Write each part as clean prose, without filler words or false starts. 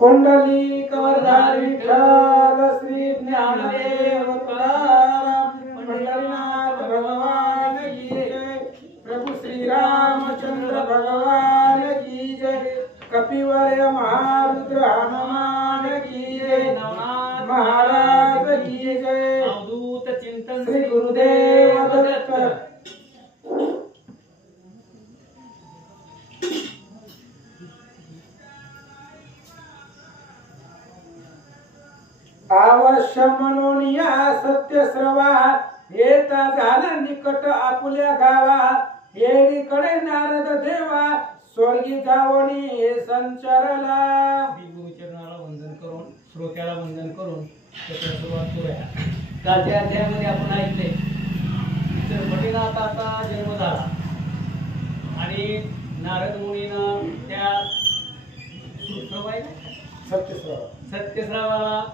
कुंडली कवरधारी विठ्ठल श्री ज्ञानदेव तुकाराम पंढरीनाथ भगवान की जय। प्रभु श्री रामचंद्र भगवान की जय। कपिवर महारुद्र हनुमान की जय। नवनाथ महाराज की जय। अवधूत चिंतन श्री गुरुदेव दत्त। अवश्य मनोनिया सत्य श्रवा येता झाला निकट आपुल्या गावा। येरीकडे नारद देवा स्वर्गी जावणी संचरला। गुरुचरणाला वंदन करून श्रोत्याला वंदन करून त्याला सुरुवात करूया। कालच्या अध्यायामध्ये आपण ऐकले चरपटीनाथाचा जन्म झाला आणि नारद मुनीनं त्या सत्यश्रवाला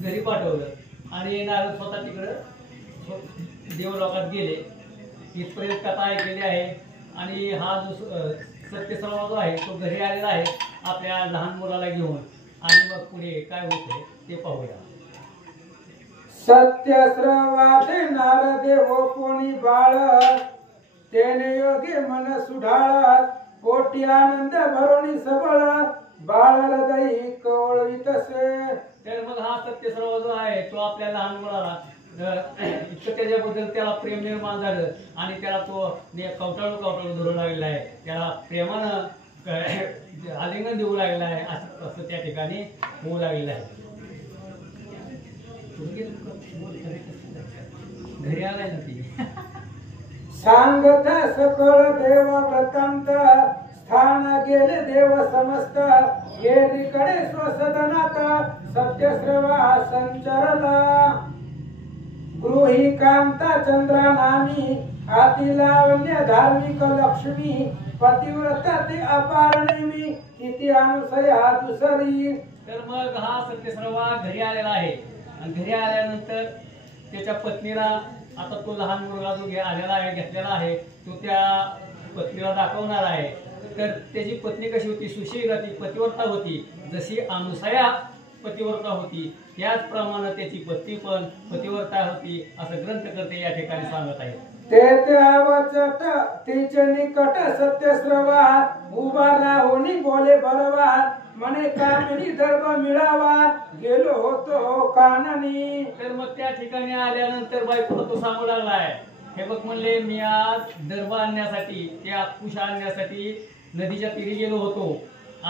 घरी पाठवलं आणि नारद स्वतः तिकडं देवलोकात गेले। इथपर्यंत कथा ऐकलेली आहे आणि हा जो सत्यश्रवा जो आहे तो घरी आलेला आहे आपल्या लहान मुलाला घेऊन। आणि मग पुढे काय होते ते पाहूया। सत्यश्रवाचे नारदे हो कोणी बाळ तेने योगे मन सुढाळ। पोटी आनंद भरोणी सबळ बाळ हृदयी कवळीतसे। तर मग हा सत्यश्रवा जो आहे तो आपल्या लहान मुलाला इतकं त्याच्याबद्दल त्याला प्रेम निर्माण झालं आणि त्याला तो कवटाळू कवटाळू धरू लागलेला आहे। त्याला प्रेमानं आलिंगन देऊ लागलेला आहे असं त्या ठिकाणी होऊ लागलेलं आहे। घरी आलाय ना ती सांगत सकळ देव व्रतांत स्थान गेले देव समस्त। येरीकडे स्वसदनात सत्यश्रवा संचरला। गृही कांता चंद्रा नामी अति लावण्य धार्मिक लक्ष्मी। पतिव्रता ते अपार नेमी किती अनुसया दुसरी। तर मग हा सत्यश्रवा घरी आलेला आहे आणि घरी आल्यानंतर त्याच्या पत्नीला आता तो लहान मुलगा जो आलेला आहे घेतलेला आहे तो त्या पत्नीला दाखवणार आहे। तर त्याची पत्नी कशी होती सुशीला ती पतिव्रता होती। जशी अनुसया पतिव्रता होती त्याचप्रमाणे त्याची पत्नी पण पतिव्रता होती असं ग्रंथकर्ते या ठिकाणी सांगत आहे। ते आवचट तिचे निकट सत्यश्रवा उभा राहुनी बोले बलवा। मने कामिनी दर्भ मिळावा गेलो होतो काननी। तर मग त्या ठिकाणी आल्यानंतर बायको तो सांगू लागलाय हे बघ म्हणले मी आज दर्भ आणण्यासाठी त्या कुश आणण्यासाठी नदीच्या तीरी गेलो होतो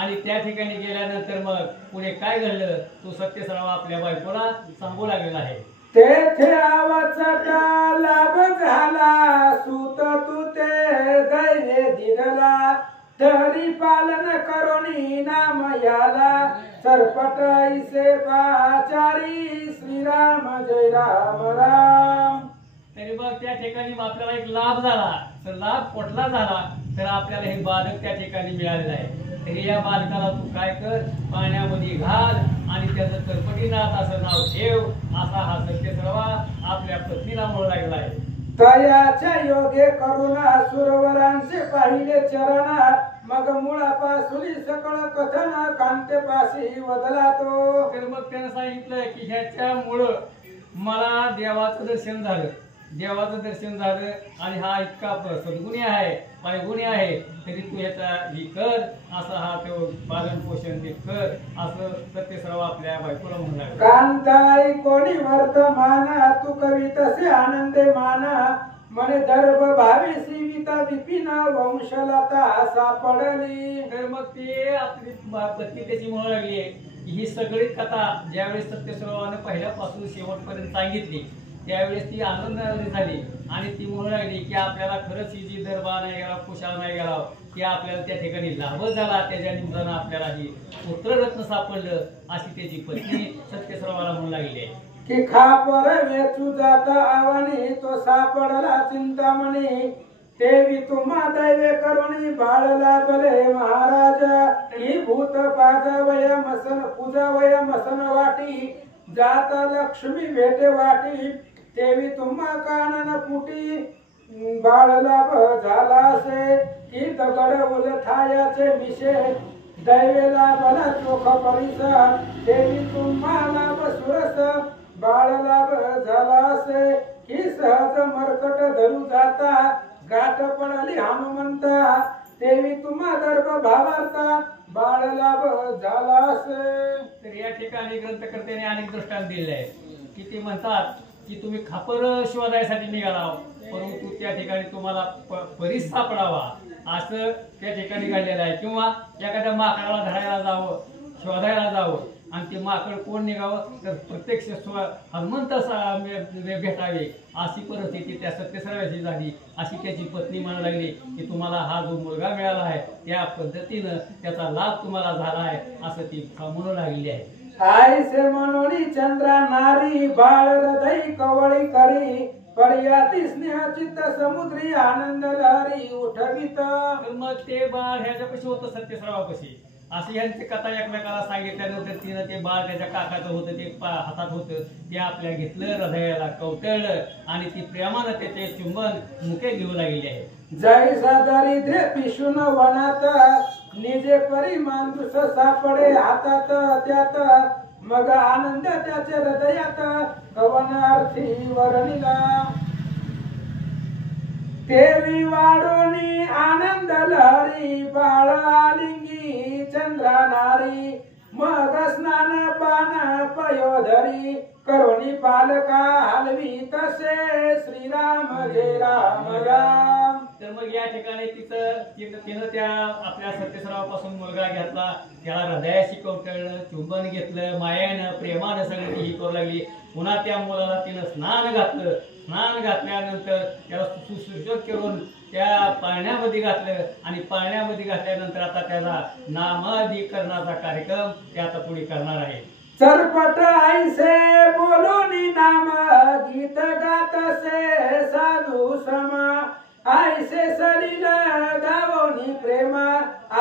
आणि त्या ठिकाणी गेल्यानंतर मग पुढे काय घडलं तो सत्यश्रवा आपल्या बायकोला सांगू लागलेला आहे। तेथे आवाचा लाभ झाला सूत तू ते दैवे दिगला। तरी पालन करोनी नाम याला सरपट ऐसे पाचारी श्रीराम जय राम राम। तरी मग त्या ठिकाणी आपल्याला एक लाभ झाला तर लाभ कुठला झाला तर आपल्याला हे बालक त्या ठिकाणी मिळालेलं आहे। तरी या बालकाला तू काय कर पाण्यामध्ये घाल आणि त्याचं चरपटीनाथ असं नाव ठेव असा हा सत्यश्रवा आपल्या पत्नीला म्हणू लागला आहे। तयाच्या योगे करुणा सुरवरांचे पाहिले चरण मग मुळापासून सकळ कथन कांतेपाशी वदला तो। तर मग त्यानं सांगितलं की ह्याच्यामुळं मला देवाचं दर्शन झालं देवाचं दर्शन झालं आणि हा इतका सद्गुणी आहे पायगुणी आहे तरी तू ह्याचा ही कर असा हा तो पालन पोषण ते कर असं सत्यश्रवा आपल्या बायकोला म्हणू लागला। कांताई कोणी वर्तमान तू कवी तसे आनंदे माना। मने दर्भ भावी सीमिता विपिन वंशलता सापडली। तर मग ते आपली पत्नी त्याची म्हणू लागली ही सगळी कथा ज्यावेळेस सत्यश्रवानं पहिल्यापासून शेवटपर्यंत सांगितली त्यावेळेस ती आनंदाने झाली आणि ती म्हणू लागली की आपल्याला खरंच ही जी दरबार नाही गेला कुशाल नाही गेला की आपल्याला त्या ठिकाणी लाभ झाला त्याच्या निमित्तानं आपल्याला ही पुत्ररत्न सापडलं अशी त्याची पत्नी सत्यश्रवाला म्हणू लागली आहे की खापर वेचू जाता आवानी तो सापडला चिंतामणी। देवी तुम्हा दैवे करुणी बाळला बले महाराज। ही भूत पाजावया मसन पूजावया मसन वाटी जाता लक्ष्मी भेटे वाटी। देवी तुम्हा कानन फुटी बाळला झाला से की दगड उलथायाचे विषय दैवेला बला तो सुख परिस देवी तुम्हाला बसुरस बाळ लाभ झाला असे की सहज मरकट धरू जाता गाठ पडली हनुमंता देवी तुम्हा दर्भ भावार्था बाळ लाभ झाला असे। तर या ठिकाणी ग्रंथकर्त्याने अनेक दृष्टांत दिले आहे की ते म्हणतात की तुम्ही खापर शोधायसाठी निघाला परंतु त्या ठिकाणी तुम्हाला परीस सापडावा असं त्या ठिकाणी घडलेलं आहे, किंवा एखाद्या माकडाला धरायला जावं शोधायला जावं आणि ते माकड कोण निघावं तर प्रत्यक्ष हनुमंत भेटावे अशी परिस्थिती त्या सत्यसराव्याची झाली। अशी त्याची पत्नी म्हणू लागली की तुम्हाला हा जो मुलगा मिळाला आहे त्या पद्धतीनं त्याचा लाभ तुम्हाला झाला आहे असं ती म्हणू लागली आहे। आईसे मनोनी चंद्रा नारी बाळ हृदय कवळी करी पर्याती स्नेह चित्त समुद्री आनंद लहरी उठवित। मग ते बाळ ह्याच्यापाशी होतं सत्यस्रावापाशी अशी यांची कथा एकमेकाला सांगितल्यानंतर तिनं ते बाळ त्याच्या काकाचं होतं ते हातात होतं ते आपल्या घेतलं हृदयाला कवटळलं आणि ती प्रेमानं त्याचे चुंबन मुके घेऊ लागली आहे। जय दारिद्र्य पिशून वनात निजे परी माणूस सापडे हातात त्यात मग आनंद त्याचे हृदयात कवन अर्थी वर्णिला देवी वाढोनी आनंद लहरी बाळ आलिंगी चंद्रा नारी मग स्नान पान पयोधरी करोनी पालका हलवी तसे श्रीराम जय राम राम। तर मग या ठिकाणी तिनं त्या आपल्या सत्यस्रावापासून मुलगा घेतला त्याला हृदयाशी कवटळलं चुंबन घेतलं मायानं प्रेमानं सगळं ती करू लागली। पुन्हा त्या मुलाला तिनं स्नान घातलं स्नान घातल्यानंतर त्याला सुशोभित करून त्या पाळण्यामध्ये घातलं आणि पाळण्यामध्ये घातल्यानंतर आता त्याचा नामाधिकरणाचा कार्यक्रम ते आता पुढे करणार आहे। चरपट ऐसे बोलोनी नाम गीत गात से साधू समा ऐसे सलील गावोनी प्रेमा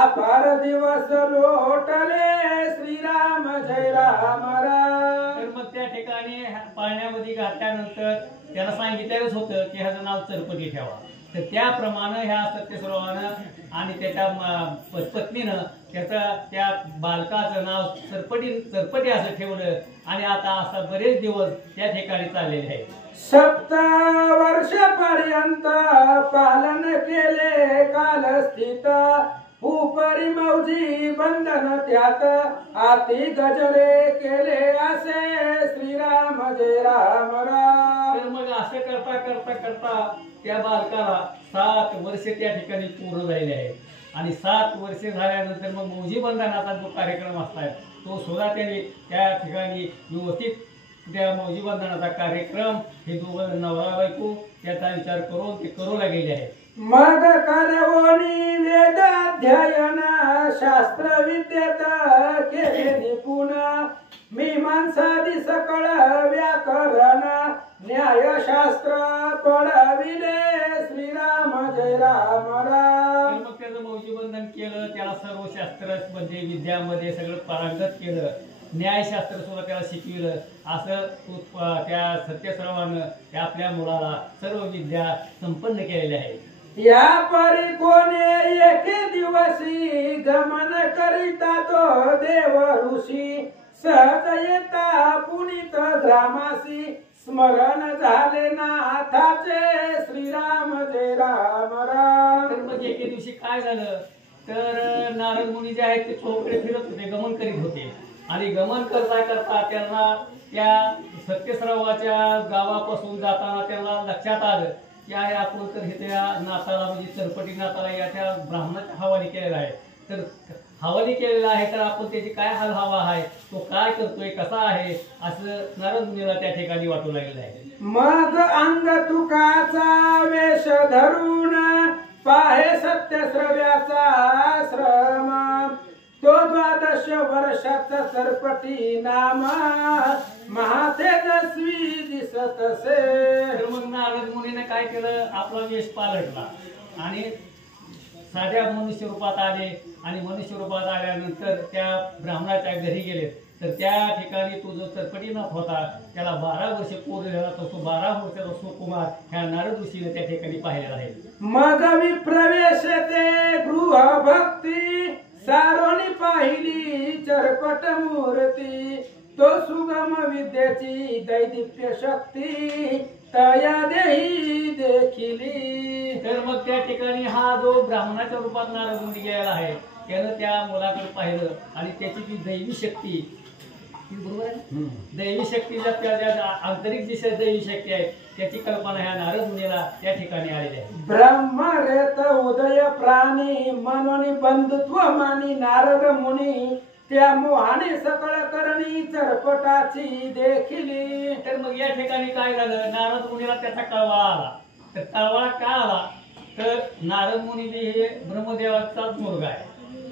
अपार दिवस लोटले श्रीराम जय राम राम। तर मग त्या ठिकाणी पाळण्यामध्ये घातल्यानंतर त्याला सांगितलेलंच होतं की ह्याचं नाव चरपटी ठेवा। तर त्याप्रमाणे ह्या सत्यस्रावानं आणि त्याच्या पत्नीनं त्या बालकाचं नाव चरपटी असं ठेवलं आणि आता असं बरेच दिवस त्या ठिकाणी चाललेले आहे। 7 वर्षापर्यंत पालन केले कालस्थित उपरी मौजी बंधन त्यात आती गजरे केले असे श्रीराम जय राम राम। तर मग असं करता करता करता त्या बालकाला 7 वर्षे त्या ठिकाणी पूर्ण झालेले आहेत आणि 7 वर्षे झाल्यानंतर मग मौजी बंधनाचा जो कार्यक्रम असताय तो सुद्धा त्याने त्या ठिकाणी व्यवस्थित त्या मौजी बंधनाचा कार्यक्रम हे दोघं नवरा बायको त्याचा विचार करून ते करू लागलेले आहेत। मग करवोनी वेद अध्ययन शास्त्र विद्येत केले निपुण मीमांसादी सकळ व्याकरण न्यायशास्त्र पढविले श्रीराम जय राम राम। मग त्याचं मौजी बंधन केलं त्याला सर्व शास्त्र मध्ये विद्यामध्ये सगळं पारंगत केलं न्यायशास्त्र सुद्धा त्याला शिकविलं असं त्या सत्यस्रावानं त्या आपल्या मुलाला सर्व विद्या संपन्न केलेल्या आहेत। या परी कोणे एके दिवशी गमन करिता तो देव ऋषी सहज येता पुनीत ग्रामासी स्मरण झाले नाथाचे श्रीराम जय राम राम। तर मग एके दिवशी काय झालं तर नारद मुनी जे आहेत ते चौकडे फिरत होते गमन करीत होते आणि गमन करता करता त्यांना त्या सत्यस्रावाच्या गावापासून जाताना त्यांना लक्षात आलं की आहे आपण तर हे त्या नाथाला म्हणजे चरपटी नाथाला या त्या ब्राह्मणाच्या हवाली केलेला आहे। तर हवाली केलेला आहे तर आपण त्याची काय हाल हवा आहे तो काय करतोय कसा आहे असं नारद मुनीला त्या ठिकाणी वाटू लागलेलं आहे। मग अंग तुकाचा वेश धरून पाहे सत्यस्रव्याचा आश्रम तो 12 वर्षाचा चरपटी नाम महातेजस्वी दिसत असे। मग नारद मुनीने काय केलं आपला वेश पालटला आणि साध्या मनुष्य रूपात आले आणि मनुष्य रूपात आल्यानंतर त्या ब्राह्मणाच्या घरी गेले तर त्या ठिकाणी तो जो चरपटीनाथ होता त्याला 12 वर्ष पूर्ण झाला तो 12 वर्षाचा सुकुमार ह्या नारद ऋषीने त्या ठिकाणी पाहिलेला आहे। मग विप्रवेश ते गृह भक्ती सारोनी पाहिली चरपट मूर्ती, तो सुगम विद्येची दैदिप्य शक्ती, तया देही देखिली. तर मग त्या ठिकाणी हा जो ब्राह्मणाच्या रूपात नारद मुनी गेलेला आहे, त्यानं त्या मुलाकडे पाहिलं आणि त्याची ती दैवी शक्ती, बरोबर आहे, दैवी शक्तीला त्या आंतरिक जी दैवी शक्ती आहे त्याची कल्पना ह्या नारद मुनीला त्या ठिकाणी आलेली आहे. ब्रह्मरेत उदय प्राणी मनोनी बंधुत्व मानी, नारद मुनी त्या मोहाने सकळ करणी चरपटाची देखिली. तर मग या ठिकाणी काय झालं, नारद मुनीला त्याचा कळवळा आला. तर कळवळा का आला, तर नारद मुनी हे ब्रह्मदेवाचाच मुलगा आहे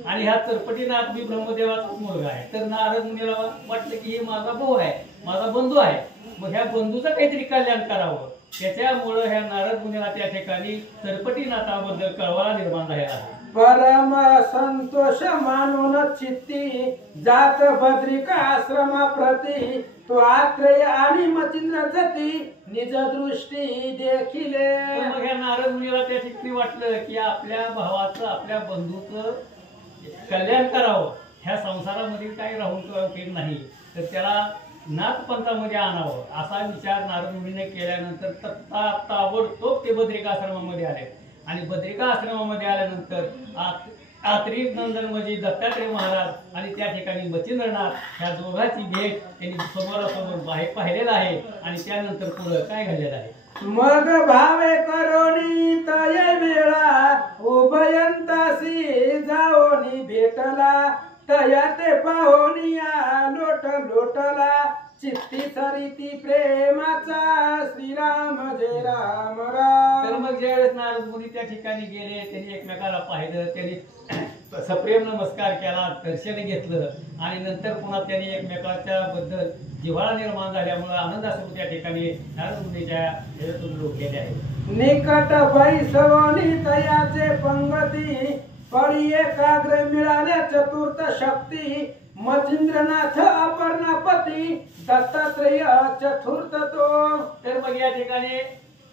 आणि ह्या चरपटीनाथ बी ब्रह्मदेवाचाच मुलगा आहे. तर नारद मुनीला वाटलं की हे माझा भाऊ आहे, माझा बंधू आहे, मग ह्या बंधूचं काहीतरी कल्याण करावं. त्याच्यामुळं ह्या नारद मुनीला त्या ठिकाणी चरपटीनाथाबद्दल कळवळा निर्माण झालेला आहे. परम संतोष मानून चित्ती जात बद्रिका आश्रमाप्रती, तो आत्रेय आणि मचिंद्र जती निज दृष्टी देखिले. मग ह्या नारद मुनीला त्या ठिकाणी वाटलं की आपल्या भावाचं, आपल्या बंधूचं कल्याण करावं, ह्या संसारामध्ये काही राहून उपयोग नाही, तर त्याला नाथपंथामध्ये आणावं असा विचार नारद मुनीने केल्यानंतर ताबडतोब ते बद्रिकाश्रमामध्ये आले. आणि बद्रिका आश्रमामध्ये आल्यानंतर आत्री नंदन म्हणजे दत्तात्रय महाराज आणि त्या ठिकाणी मच्छिंद्रनाथ ह्या दोघांची भेट त्यांनी समोरासमोर बाहेर पाहिलेला आहे. आणि त्यानंतर पुढं काय घडलेलं आहे, मग भावे करोनी तय वेळा उभयंतासी जाओनी भेटला, तया ते पाहोनिया लोट लोटला, चित्ती सरिती प्रेमाचा श्रीराम जय राम राम. तर मग ज्यावेळेस नारद मुनी त्या ठिकाणी गेले, त्यांनी एकमेकाला पाहिलं, त्यांनी सप्रेम नमस्कार केला, दर्शन घेतलं आणि नंतर पुन्हा त्यांनी एकमेकाच्या बद्दल जिव्हाळा निर्माण झाल्यामुळे आनंदासह त्या ठिकाणी नारद मुनीच्या ह्याच्यातून लोक गेले आहेत. निकट बैसवणी तयाचे पंगती, परी एकाग्र मिळाल्या चतुर्थ शक्ती, मच्छिंद्रनाथ अपर्णापती दत्तात्रेय चतुर्थ तो. तर मग या ठिकाणी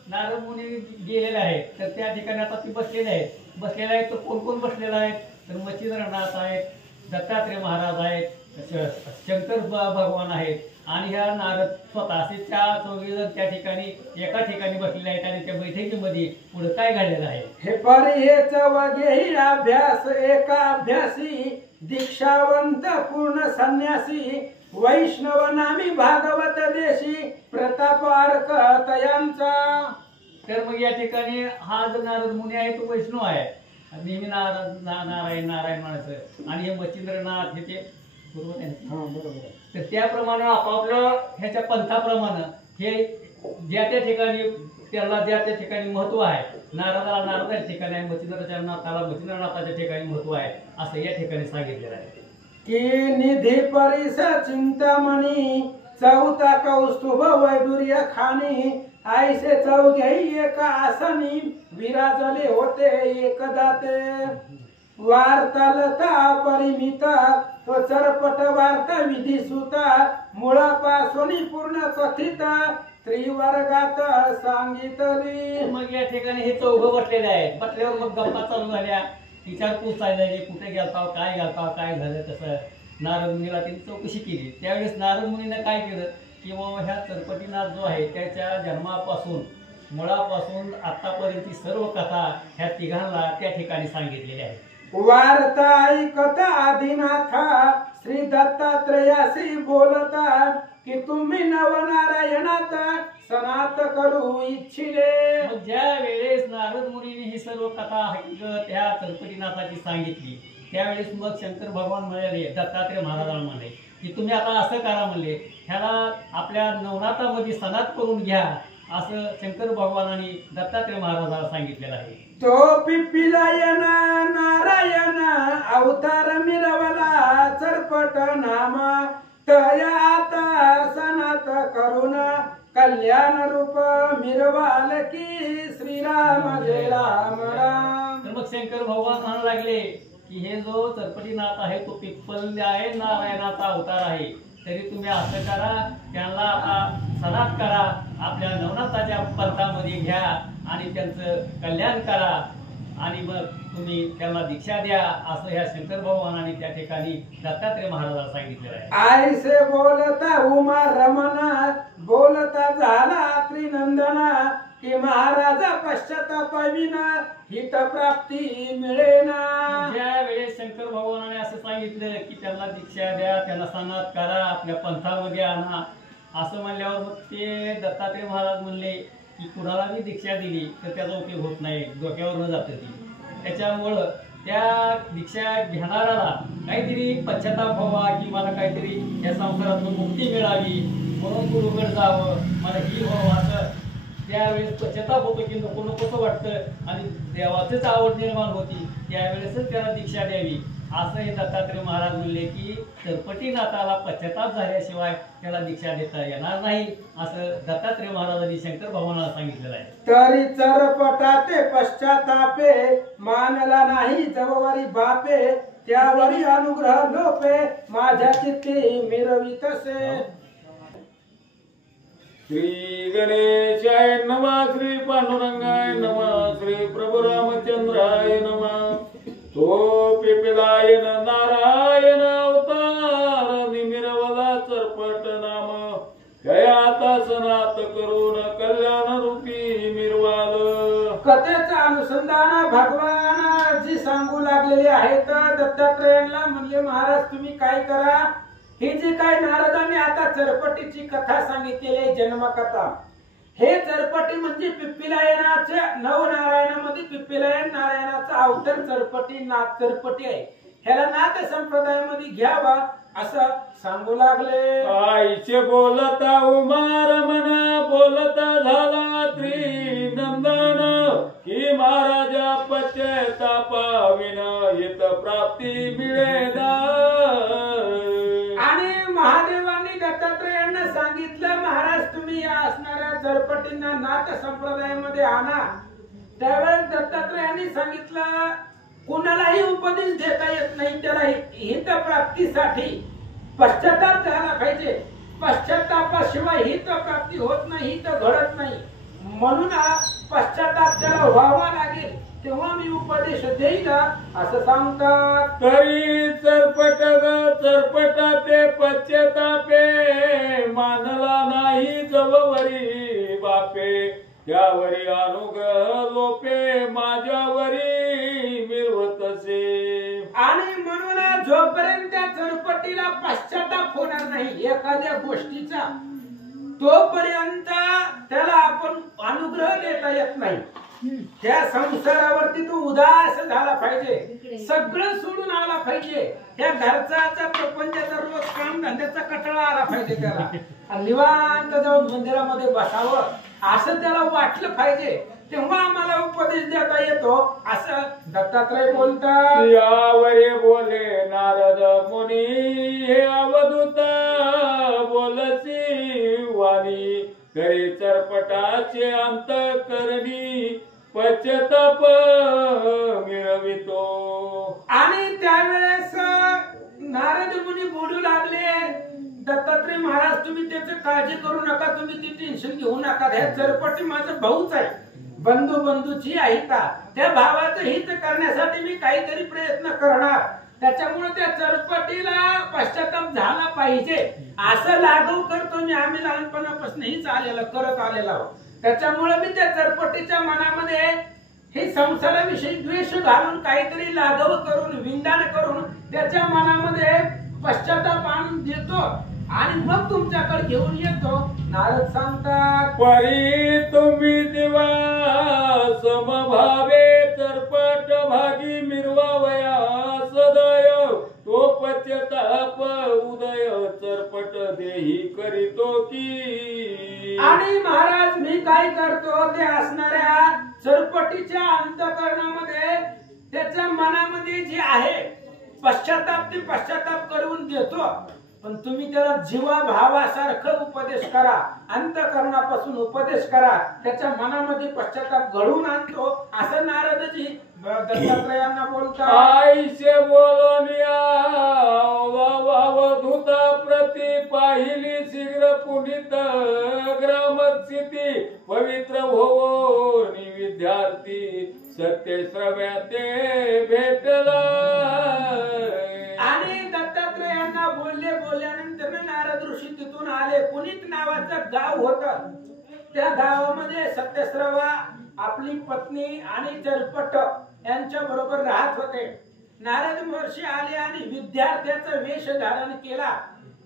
नारद मुनी गेलेले आहेत. तर त्या ठिकाणी आता ती बसलेले आहेत. तर कोण कोण बसलेला आहेत, तर मच्छिंद्रनाथ आहेत, दत्तात्रेय महाराज आहेत, शंकर भगवान आहेत आणि ह्या नारद स्वतः असे चौघेजण त्या ठिकाणी एका ठिकाणी बसलेले आहेत. आणि त्या बैठकीमध्ये पुढे काय घडलेलं आहे, हे परी हे चौघेही अभ्यास एका अभ्यासी, दीक्षावंत पूर्ण संन्यासी, वैष्णव नामी भागवत देशी, प्रताप अर्क तयांचा. तर मग या ठिकाणी हा जो नारद मुनी आहे तो वैष्णव आहे, नेहमी नारायण नारायण म्हणायचं. आणि हे मच्छिंद्रनाथ हे ते बरोबर आहे. तर त्याप्रमाणे आपापल्या ह्याच्या पंथाप्रमाणे हे ज्या त्या ठिकाणी त्याला ज्या त्या ठिकाणी महत्व आहे, नारदाला नारदाच्या ठिकाणी आहे, मच्छिंद्राच्या नाथाला मच्छिंद्रनाथाच्या ठिकाणी महत्व आहे असं या ठिकाणी सांगितलेलं आहे. की निधी परिस चिंतामणी, चौथा कौस्तुभ वैडूर्य खाणी, आईसे चौघेही एका आसनी, विराजले होते एकदाते. वार्तालता परिमिता, तो चरपट वार्ता विधी सुता, मुळापासून पूर्ण कथिता, त्रिवर्गात सांगितली. मग या ठिकाणी हे चौघ बसलेले आहेत. बसल्यावर मग गप्पा चालू झाल्या, विचारपूस चालली, कुठे गेलता, काय झालं कसं. नारद मुनीला त्यांनी चौकशी केली. त्यावेळेस नारद मुनीने काय केलं की बाबा ह्या चरपटीनाथ जो आहे त्याच्या जन्मापासून मुळापासून आतापर्यंतची सर्व कथा ह्या तिघांना त्या ठिकाणी सांगितलेल्या आहेत. वार्ता ऐकत आदिनाथा, श्री दत्तात्रयाशी बोलता, की तुम्ही नवनारायणात सनात करू इच्छिले. मग ज्या वेळेस नारद मुनीने ही सर्व कथा हकीकत ह्या चरपटीनाथाची सांगितली, त्यावेळेस मग शंकर भगवान म्हणाले, दत्तात्रय महाराजांना म्हणाले की तुम्ही आता असं करा, म्हणले ह्याला आपल्या नवनाथामध्ये सनात करून घ्या असं शंकर भगवानांनी दत्तात्रय महाराजाला सांगितलेलं आहे. तो पिपिलायन नारायण अवतार मिरवला चरपट नाम, तया आता सनात करून कल्याण रूप मिरवाल की श्रीराम जय राम राम. तर मग शंकर भगवान म्हणायला लागले की हे जो चरपटीनाथ आहे तो पिप्पल आहे, नारायणाचा अवतार आहे, तरी तुम्ही असं करा, त्यांना आता सनात करा, आपल्या नवनाथाच्या पंथामध्ये घ्या आणि त्यांचं कल्याण करा. आणि मग तुम्ही त्यांना दीक्षा द्या असं ह्या शंकर भगवानाने त्या ठिकाणी दत्तात्रय महाराजाला सांगितलेलं आहे. आईसे बोलता उमा रमना बोलता झाला त्रिनंदना की महाराजा पश्चातापाविना हित प्राप्ती मिळेना. ज्या वेळेस शंकर भगवानाने असं सांगितलं की त्यांना दीक्षा द्या, त्यांना सनात करा, आपल्या पंथामध्ये आणा असं म्हणल्यावर मग ते दत्तात्रय महाराज म्हणले की कुणाला मी दीक्षा दिली तर त्याचा उपयोग होत नाही, डोक्यावर न जात ती. त्याच्यामुळं त्या दीक्षा घेणाऱ्याला काहीतरी पश्चाताप व्हावा की मला काहीतरी या संसारातून मुक्ती मिळावी म्हणून गुरुकडे जावं, मला ही व्हावं असं त्यावेळेस पश्चाताप होतो की नको नकोसं वाटतं आणि देवाचीच आवड निर्माण होती, त्यावेळेसच त्याला दीक्षा द्यावी असं हे दत्तात्रय महाराज म्हणले की चरपटीनाथाला पश्चाताप झाल्याशिवाय त्याला दीक्षा देता येणार नाही असं दत्तात्रय महाराजांनी शंकर भगवानाला सांगितलेलं आहे. तरी चरपटाते पश्चातापे मानला नाही जवळी बापे त्यावरी अनुग्रह लोपे माझ्या चित्ती मिरवी तसे. श्री गणेशाय नमः, श्री पांडुरंगाय नमः, श्री प्रभु रामचंद्राय नमः. तो पिपिलायन नारायण अवतार निमिरवला चरपट नाम गयाता सनात करून कल्याण रूपी मिरवाल. कथेचं अनुसंधान भगवान जी सांगू लागलेले आहेत. दत्तात्रयांना म्हणले महाराज तुम्ही काय करा, ही जी काय नारदाने आता चरपटीची कथा सांगितलेली आहे जन्मकथा, हे चरपटी म्हणजे पिप्पिलायनाचे नवनारायणामध्ये पिप्पिलायन नारायणाचा अवतार चरपटी नाथ चरपटी आहे. ह्याला नाथ संप्रदायामध्ये घ्यावा असं सांगू लागले. आईचे बोलता उमा रमण बोलता झाला त्रिनंदन की महाराजा पश्चातापाविन हित प्राप्ती मिळेना. आणि महादेवांनी दत्तात्रयांना सांगितलं महाराज तुम्ही या असणाऱ्या चरपटींना नाथ संप्रदायामध्ये आणा. त्यावेळेस दत्तात्रयांनी सांगितलं कुणालाही उपदेश देता येत नाही, त्याला हित प्राप्तीसाठी पश्चाताप झाला पाहिजे. पश्चातापाशिवाय हित प्राप्ती होत नाही, हित घडत नाही. म्हणून हा पश्चाताप त्याला व्हावा लागेल तेव्हा मी उपदेश देईल असं सांगतात. तरी चरपटाते पश्चातापे मानला नाही जवळी बापे त्यावरी अनुग्रह लोपे माझ्यावरी मिळवतसे. आणि म्हणून जोपर्यंत त्या चरपटीला पश्चाताप होणार नाही एखाद्या गोष्टीचा तोपर्यंत त्याला आपण अनुग्रह देता येत नाही. त्या संसारावरती तो उदास झाला पाहिजे, सगळं सोडून आला पाहिजे. त्या घरचा प्रपंचाचा रोज काम धंद्याचा कटाळा आला पाहिजे त्याला, आणि निवांत जाऊन मंदिरामध्ये बसावं असं त्याला वाटलं पाहिजे. तेव्हा आम्हाला उपदेश देता येतो असं दत्तात्रय बोलतात. यावरे बोले नारद मुनी हे अवधूत बोलसी वाणी करे चरपटाचे अंतःकरणी पश्चाताप मिळवितो. आणि त्यावेळेस नारद मुनी बोलू लागले दत्तात्रय महाराज तुम्ही त्याची काळजी करू नका, तुम्ही ती टेन्शन घेऊ नका. ह्या चरपटी माझा भाऊच आहे, बंधूची आहे, त्या भावाचं हित करण्यासाठी मी काहीतरी प्रयत्न करणार. त्याच्यामुळे त्या चरपटीला पश्चाताप झाला पाहिजे असं लागू करतो मी. आम्ही लहानपणापासून हीच करत आलेलो आहोत. त्याच्यामुळे मी त्या चरपटीच्या मनामध्ये हे संसाराविषयी द्वेष घालून काहीतरी लागव करून विंदाण करून त्याच्या मनामध्ये पश्चाताप आणून देतो आणि मग तुमच्याकडे घेऊन येतो. नारद सांगतात परी तुम्ही दिवा समभावे चरपट भागी मिरवावया सदय तो पश्चाताप उदय चरपट देही करीतो की. आणि महाराज मी काय करतो ते असणाऱ्या चरपटीच्या अंतःकरणामध्ये त्याच्या मनामध्ये जे आहे पश्चाताप ते पश्चाताप करून देतो. पण तुम्ही त्याला जीवा भावासारखं उपदेश करा, अंतःकरणापासून उपदेश करा, त्याच्या मनामध्ये पश्चाताप घडवून आणतो, असं नारदजी दत्तात्रयांना बोलतात. आईशे बोलनिया अवधूता प्रति पाहिली शीघ्र पुनित ग्रामस्थिती पवित्र होनी विद्यार्थी सत्य श्रव्या ते भेटला. आणि दत्तात्रयांना बोलल्यानंतर नारद ऋषी तिथून आले. पुनीत नावाचं गाव होतं. त्या गावामध्ये सत्यश्रवा आपली पत्नी आणि चरपट यांच्या बरोबर राहत होते. नारद महर्षी आले आणि विद्यार्थ्याचा वेश धारण केला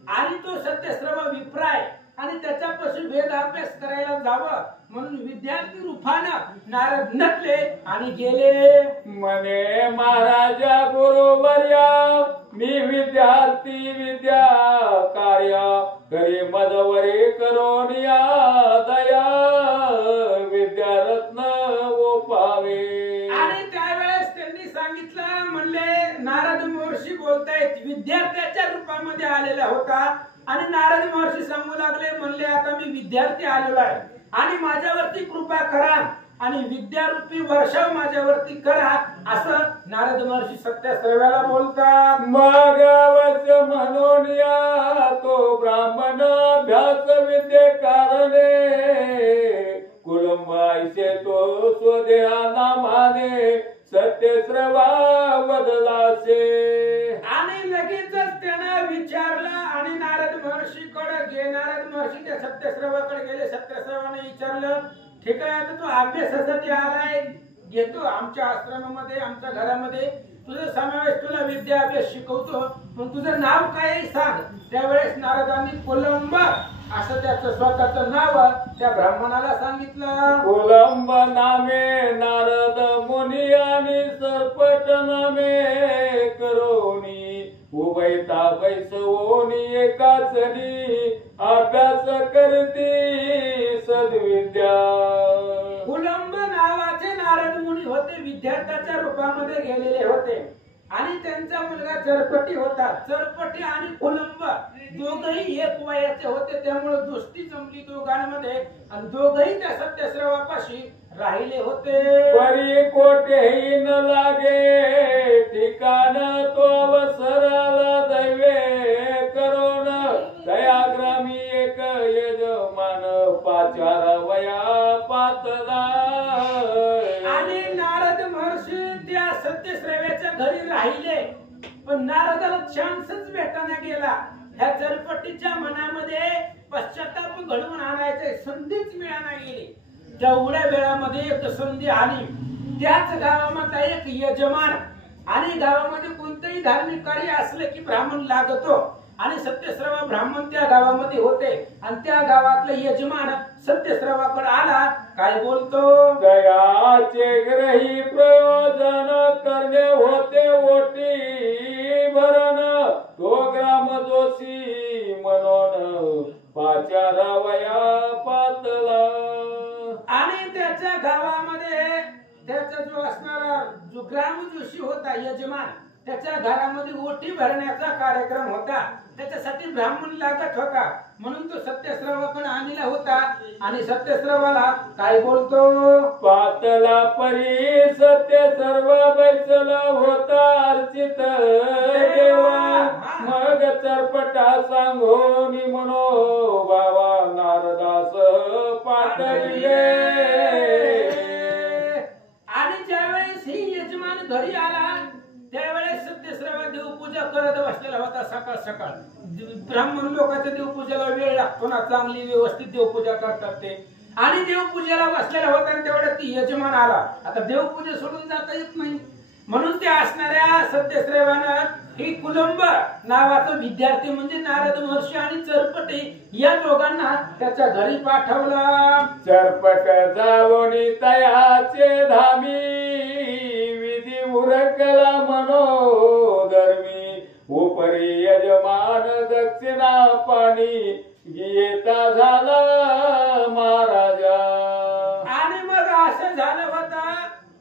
आणि तो सत्यश्रवा विप्राय आणि त्याच्यापासून वेद अभ्यास करायला जावं म्हणून विद्यार्थी रूपानं नारद नटले आणि गेले. म्हणे महाराजा बरोबर या मी विद्यार्थी विद्या कार्य करी मजवरे करोनिया दया विद्यारत्न ओपावे. आणि त्यावेळेस त्यांनी सांगितलं, म्हणले नारद महर्षी बोलतायत, विद्यार्थ्याच्या रूपामध्ये आलेला होता. आणि नारद महर्षी सांगू लागले, म्हणले आता मी विद्यार्थी आलेलो आहे आणि माझ्यावरती कृपा करा आणि विद्यारूपी वर्षाव माझ्यावरती करा, असं नारद महर्षी सत्यश्रव्याला बोलतात. मागावच म्हणून या तो ब्राह्मण अभ्यास विद्ये कारणे कुलंब ऐसे तो स्वदेहा नामाने सत्यश्रवा बदलासे. आणि लगेचच त्यानं विचारलं आणि नारद महर्षी त्या सत्यश्रवाकडे गेले. सत्यश्रवाने विचारलं, ठीक आहे आता तू अभ्यासासाठी आलाय, घेतो आमच्या आश्रमामध्ये आमच्या घरामध्ये तुझा समावेश, तुला विद्या अभ्यास शिकवतो, पण तुझं नाव काय सांग. त्यावेळेस नारदांनी कुलंब असं त्याचं स्वतःचं नाव त्या ब्राह्मणाला सांगितलं. कुलंब नामे नारद मुनी आणि सरपट नामे करोनी उभयता बैसवोनी एकाचनी अभ्यास करती सद्विद्या. कुलंब नावाचे नारद मुनी होते, विद्यार्थ्याच्या रूपामध्ये गेलेले होते आणि त्यांचा मुलगा चरपटी होता. चरपटी आणि कुलंब दोघही एक वयाचे होते, त्यामुळे दोस्ती जमली दोघांमध्ये आणि दोघही त्या सत्यश्रवापाशी राहिले होते. परी कोठेही न लागे ठिकाण तो अवसराला दैवे करोन दयाग्रामी एक यजमान पाचार वया पातला. आणि नारद महर्षी त्या सत्यश्रव्याच्या घरी राहिले, पण नारदाला चान्सच भेटायला गेला. ह्या चरपटीच्या मनामध्ये पश्चाताप घडवून आणायचे संधीच मिळाना गेली. तेवढ्या वेळामध्ये एक संधी आली. त्याच गावामध्ये एक यजमान आणि गावामध्ये कोणतेही धार्मिक कार्य असले की ब्राह्मण लागतो आणि सत्यश्रवा ब्राह्मण त्या गावामध्ये होते आणि त्या गावातला यजमान सत्यश्रवाकडे आला. काय बोलतो, दयाचे ग्रही प्रयोजन करणे होते ओटी भरण तो ग्राम जोशी म्हणून पाचार वया पातला. आणि त्याच्या गावामध्ये त्याचा जो असणारा जो ग्राम जोशी होता यजमान, त्याच्या घरामध्ये ओटी भरण्याचा कार्यक्रम होता. त्याच्यासाठी ब्राह्मण लागत होता म्हणून तो सत्यश्रवाकडे आणला होता आणि सत्यश्रवाला काय बोलतो, पातला परी सत्य सर्व बैसला होता अर्चित देवा मग चरपटा सांगोनी म्हणो बाबा नारदास पाठविले. आणि ज्यावेळेस ही यजमान घरी आला त्यावेळेस सत्यश्रवा देवपूजा करत बसलेला होता. सकाळ सकाळ ब्राह्मण लोकांच्या देवपूजेला वेळ लागतो ना, चांगली व्यवस्थित देवपूजा करतात ते. आणि देवपूजेला बसलेला होता आणि तेवढ्यात ती यजमान आला. आता देवपूजा सोडून जाता येत नाही म्हणून त्या असणाऱ्या सत्यश्रवानं ही कुलंब नावाचा विद्यार्थी म्हणजे नारद महर्षी आणि चरपटे या दोघांना त्याच्या घरी पाठवला. चरपट जावणी तयाचे धामी विधी उरकला मनोधर्मी उपरी यजमान दक्षिणा पाणी गीता झाला महाराजा. आणि मग असं झालं होता,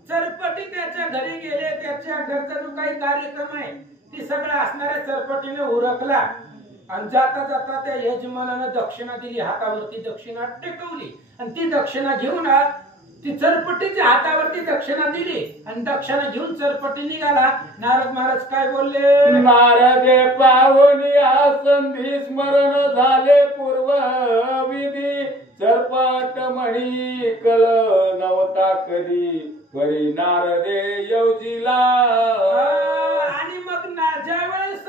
चरपटी त्याच्या घरी गेले. त्याच्या घरचा जो काही कार्यक्रम आहे ती सगळं असणाऱ्या चरपटीने उरकला आणि जाता जाता त्या यजमानानं दक्षिणा दिली, हातावरती दक्षिणा टेकवली आणि ती दक्षिणा घेऊन ती चरपट्टीच्या हातावरती दक्षिणा दिली आणि दक्षिणा घेऊन चरपट्टी निघाला. नारद महाराज काय बोलले? नारदे पावनी संधी स्मरण झाले पूर्व विधी चरपट म्हणी कल नव्हता कधी परी नारदे येवजिला. आणि मग ज्या वेळेस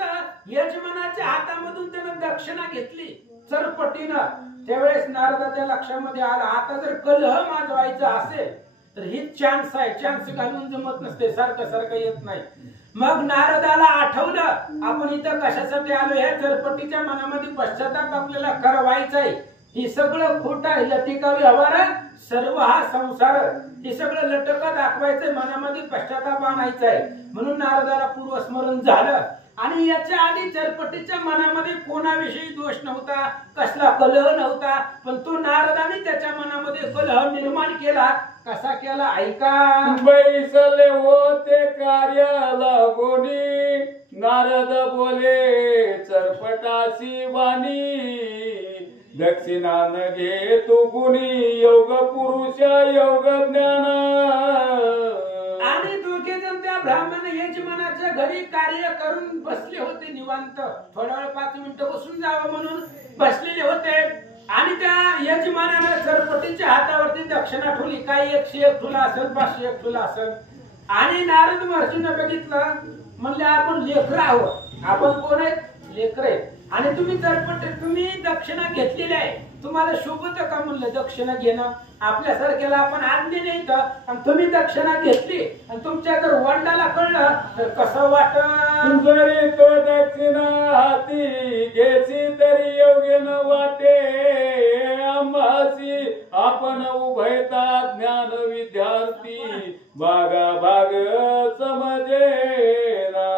यजमानाच्या हातामधून त्यानं दक्षिणा घेतली चरपटीनं, त्यावेळेस नारदाच्या लक्षामध्ये आला आता जर कलह माजवायचं असेल तर ही चान्स आहे. चान्स घालून जमत नसते, सारखं सारखं येत नाही. मग नारदाला आठवलं आपण इथं कशासाठी आलो, ह्या चरपटीच्या मनामध्ये पश्चाताप आपल्याला करवायचा आहे. ही सगळं खोटं आहे, लटिका व्यवहार सर्व हा संसार, हे सगळं लटक दाखवायचंय, मनामध्ये पश्चाताप आणायचा आहे. म्हणून नारदाला पूर्वस्मरण झालं. आणि याच्या आधी चरपटीच्या मनामध्ये कोणाविषयी दोष नव्हता, कसला कलह नव्हता, पण तो नारदाने त्याच्या मनामध्ये कलह निर्माण केला. कसा केला ऐका. बैसले होते कार्याला गोनी नारद बोले चरपटासी वाणी दक्षिणान घे तू गुणी योग पुरुष योग ज्ञान. आणि दोघे जण त्या ब्राह्मण यजमानाच्या घरी कार्य करून बसले होते निवांत. थोडा वेळ 5 मिनिटं बसून जावं म्हणून बसलेले होते. आणि त्या यजमानानं चरपटीच्या हातावरती दक्षिणा ठेवली. काही 101 तुला असेल, 501 तुला असेल. आणि नारद महर्षीनं बघितलं, म्हणले आपण लेकर आहोत. आपण कोण आहेत? लेकर आहेत. आणि तुम्ही तुम्ही दक्षिणा घेतलेली आहे, तुम्हाला शोभत का म्हणलं दक्षिणा घेणं? आपल्यासारख्याला आपण आज्ञा नाही तर, आणि तुम्ही दक्षिणा घेतली आणि तुमच्या जर वडिलाला कळलं तर कसं वाटत? जरी तो दक्षिणा हाती घेसी तरी योग्य न वाटे आम्हासी आपण उभयता ज्ञान विद्यार्थी बागा भाग समजेना.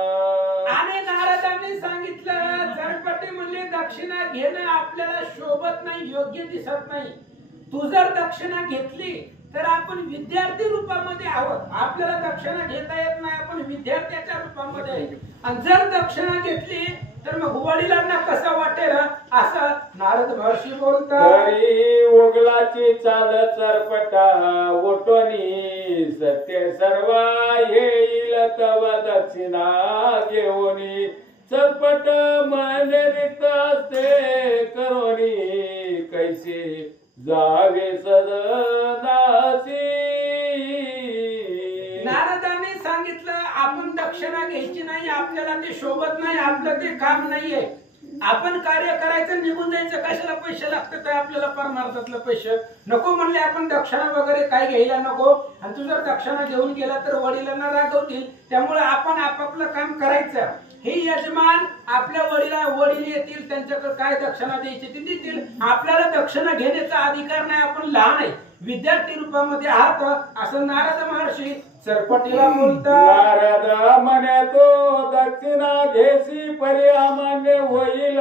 आणि नारदांनी सांगितलं चरपटी म्हणले दक्षिणा घेणं आपल्याला शोभत नाही, योग्य दिसत नाही. तू जर दक्षिणा घेतली तर आपण विद्यार्थी रूपामध्ये आहोत, आपल्याला दक्षिणा घेता येत नाही, आपण विद्यार्थ्याच्या रूपामध्ये. आणि जर दक्षिणा घेतली तर मग वडिलांना कसं वाटेल असं नारद महर्षी बोलतात. तरी ओगलाची चाल चरपटा ओटोनी सत्य सर्व येईल तव दक्षिणा घेऊनी चरपट मन रिक्त असते करोनी कैसे जावे सदनासी. नारदाने सांगितलं आपण दक्षिणा घ्यायची नाही, आपल्याला ते शोभत नाही, आपलं ते काम नाहीये. आपण कार्य करायचं निघून जायचं, कशाला पैसे लागतात आपल्याला? परमार्थातलं पैसे नको म्हणले आपण दक्षिणा वगैरे काय घ्यायला नको. आणि तू जर दक्षिणा घेऊन गेला तर वडिलांना रागवतील, त्यामुळे आपण आपापलं काम करायचं. हे यजमान आपल्या वडील येतील, त्यांच्याकडे काय दक्षिणा द्यायची ते देतील. आपल्याला दक्षिणा घेण्याचा अधिकार नाही, आपण लहान आहे, विद्यार्थी रूपामध्ये आहात असं नारद महर्षी चरपटीला बोलतात. नारद म्हणे तो दक्षिणा घेसी परी अमान्य होईल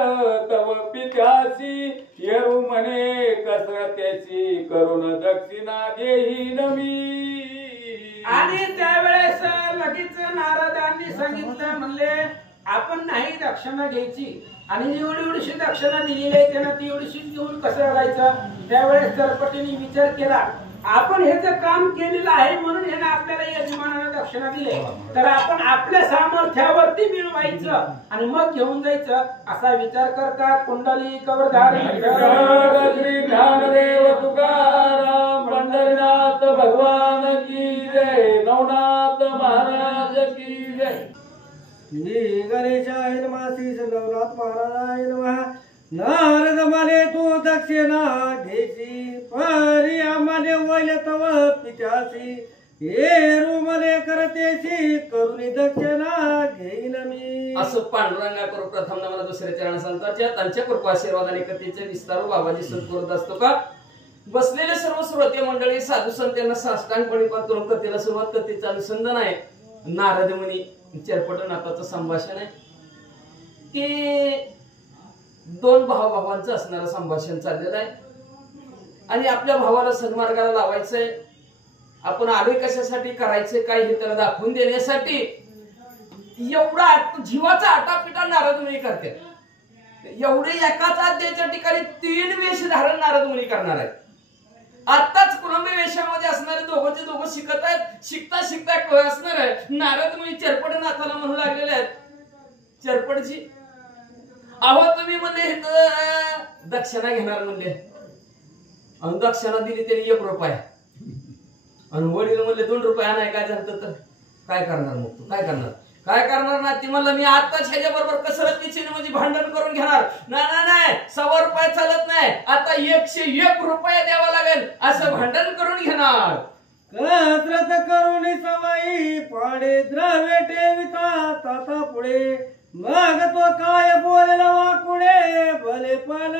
तव पित्यासी येऊ म्हणे कसरतेची करून दक्षिणा घेईन मी. आणि त्यावेळेस लगेच नारदांनी सांगितलं, म्हणले आपण नाही दक्षिणा घ्यायची. आणि एवढीशी दक्षिणा दिलेली आहे त्यानं ती एवढीशी घेऊन कसं राहायचं? त्यावेळेस चरपटीने विचार केला, आपण हे जे काम केलेलं आहे म्हणून हे आपल्याला यजमानानं दक्षिणा दिली, तर आपण आपल्या सामर्थ्यावरती मिळवायचं आणि मग घेऊन जायचं असा विचार करतात. कुंडली कवरधारी श्री ज्ञानदेव तुकाराम पंढरीनाथ भगवान की जय, नवनाथ महाराज की जय. श्री गणेशाय नमः, श्री नवनाथ महाराजाय नमः. नारद म्हणे तू दक्षिणा घेशी परी आम्हाने वैल तव पित्यासी येरू मले करतेसी करुणी दक्षिणा घेईन मी. असं पांडुरंगा करू प्रथम मला दुसऱ्या चरण संतांच्या त्यांच्या कृपा आशीर्वादाने कथेचे विस्तार बाबाजी सत्करत असतो का. बसलेले सर्व श्रोते मंडळी साधू संतांना साष्टांगपणे करून कथेला सुरुवात. कथेचं अनुसंधान आहे नारद मुनी चरपटनाथाचं संभाषण आहे. ते 2 भावांचं असणारं संभाषण चाललेलं आहे. आणि आपल्या भावाला सन्मार्गाला लावायचंय. आपण आले कशासाठी, करायचे काय हे त्याला दाखवून देण्यासाठी एवढा जीवाचा आटापिटा नारद मुनी करते. एवढे एकाच अध्यायाच्या ठिकाणी 3 वेश धारण नारद मुनी करणार आहेत. आताच कुलंबी वेशामध्ये असणारे दोघंचे दोघं शिकत आहेत. शिकता शिकता असणार आहे नारद मुनी चरपट नाथाला म्हणू लागलेले आहेत, चरपटजी अहो तुम्ही म्हणले इथं दक्षिणा घेणार म्हणले, आणि दक्षिणा दिली त्यांनी 1 रुपया, आणि वडील म्हणले 2 रुपया नाही, काय झालं तर काय करणार? मग तू काय करणार? काय करणार ना ती म्हणलं मी आताच ह्याच्या बरोबर कसरतीची म्हणजे भांडण करून घेणार. नाही 100 रुपये चालत नाही, आता 101 रुपये द्यावा लागेल असं भांडण करून घेणार. कसरत करून सवाई पाडे द्रव्य ठेविता ताता पुढे, मग तो काय बोलला वाकुडे भले पण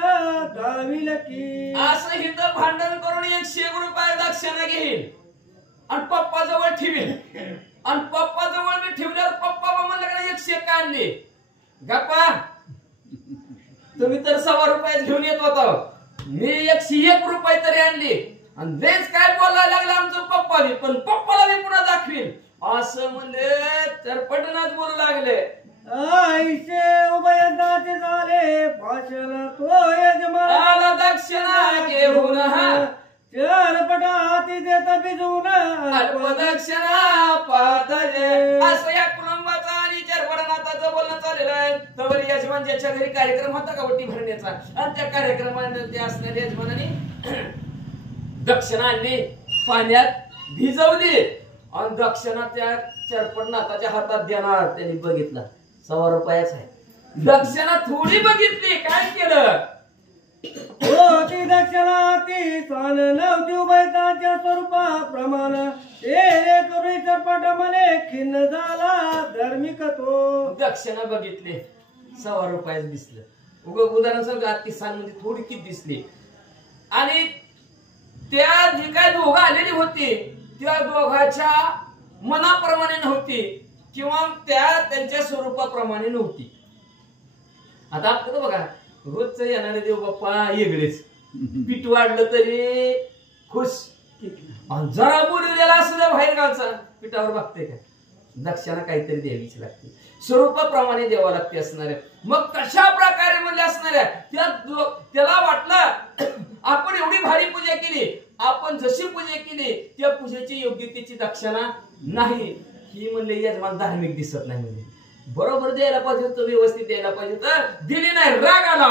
दाविल की. असं इथं भांडण करून 101 रुपये दक्षिणा घेईल आणि पप्पा जवळ ठेवील, आणि पप्पा जवळ मी ठेवल्यावर पप्पा म्हणलं का 101 आणले. गप्पा तुम्ही तर 100 रुपयात घेऊन येत होता, मी 101 रुपये तरी आणले, आणि तेच काय बोलायला लागला आमचं पप्पा बी, पण पप्पाला मी पुन्हा दाखवील असं म्हणले तर पटनात बोलू लागले. आईशे उभयताचे झाले भाषण तो यजमान आला दक्षिणा घेऊन चरपटा हाती देत भिजवून अल्पदक्षिणा पाहताजे. असं या कुलंबाचा आणि चरपटनाथाचं बोलणं चाललेलं आहे. तर यजमान ज्याच्या घरी कार्यक्रम होता का वटी भरण्याचा, आणि त्या कार्यक्रमामध्ये असणाऱ्या यजमानाने दक्षिणा आणली, पाण्यात भिजवली, आणि दक्षिणा त्या चरपटनाथाच्या हातात देणार. त्यांनी बघितलं 100 रुपयाच आहे. दक्षिणा थोडी बघितली, काय केलं ती दक्षिणा ती चाल नव्हती उभयताच्या स्वरूपाप्रमाण, ते करून चरपट मने खिन्न झाला धार्मिक तो. दक्षिणा बघितली 100 रुपयाच दिसलं. उदाहरण सांगा ती सान म्हणजे थोडी किती दिसली, आणि त्या जी काय दोघं आलेली होती त्या दोघांच्या मनाप्रमाणे नव्हती, किंवा त्यांच्या स्वरूपाप्रमाणे नव्हती. आता आपलं बघा रोजच येणारे देव बाप्पा वेगळेच, पीठ वाढलं तरी खुश, जरा बोलवलेला असू द्या बाहेर गावचा पिठावर बघते का, दक्षिणा काहीतरी द्यावीच लागते, स्वरूपाप्रमाणे द्यावं लागते असणाऱ्या. मग कशा प्रकारे म्हणले असणाऱ्या त्याला वाटलं आपण एवढी भारी पूजा केली, आपण जशी पूजा केली त्या पूजेची योग्यतेची दक्षिणा नाही, ही म्हणले यजमान धार्मिक दिसत नाही, म्हणजे बरोबर द्यायला पाहिजे होतं, व्यवस्थित द्यायला पाहिजे होतं, दिली नाही, राग आला.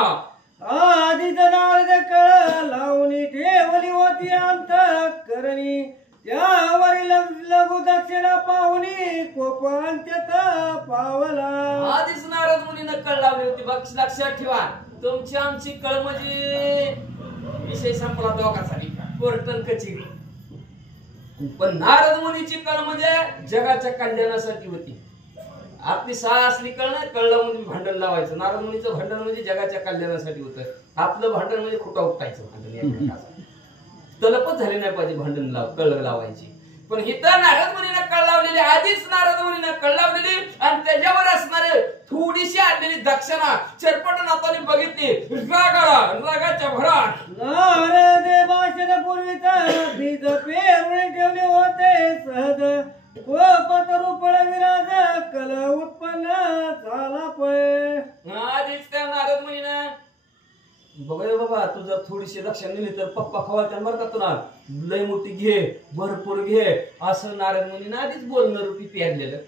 आधीच नारद कळ लावून ठेवली होती अंतःकरणी, त्यावरील लघु दक्षिणा पाहुणी कोप अंत्यत पावला. आधीच नारद मुनीनं कळ लावली होती. लक्षात ठेवा तुमची आमची कळ म्हणजे विषय संपला दोघांसाठी, कोर्टन कचेरी. पण नारद मुनीची कळ म्हणजे जगाच्या कल्याणासाठी होती. आपली सहा असली कळ नाही, कळलं म्हणजे भांडण लावायचं. नारद मुनीचं भांडण म्हणजे जगाच्या कल्याणासाठी होतं, आपलं भांडण म्हणजे खोटा उपटायचं भांडण. तलपच झाली नाही पाहिजे भांडण कळ लावायची. पण इथं नारद मुनीनं कळ लावलेली, आधीच नारद मुनीनं कळ लावलेली, आणि त्याच्यावर असणारे थोडीशी आणलेली दक्षिणा चरपटनाथाने बघितली, रागाच्या भरात नारदे भाषण पूर्वीच बीज पेरून ठेवले होते सहज, कोपत रूपळ विराज कल उत्पन्न झाला पय. आधीच त्या नारद मुनीनं बघा बाबा तू जर थोडीशी दक्षिणा दिली तर पप्पा खवायच्या बरं का तुला, लय मोठी घे, भरपूर घे, असं नारद मुनीनं आधीच बोलणं रूपी पेरलेलं.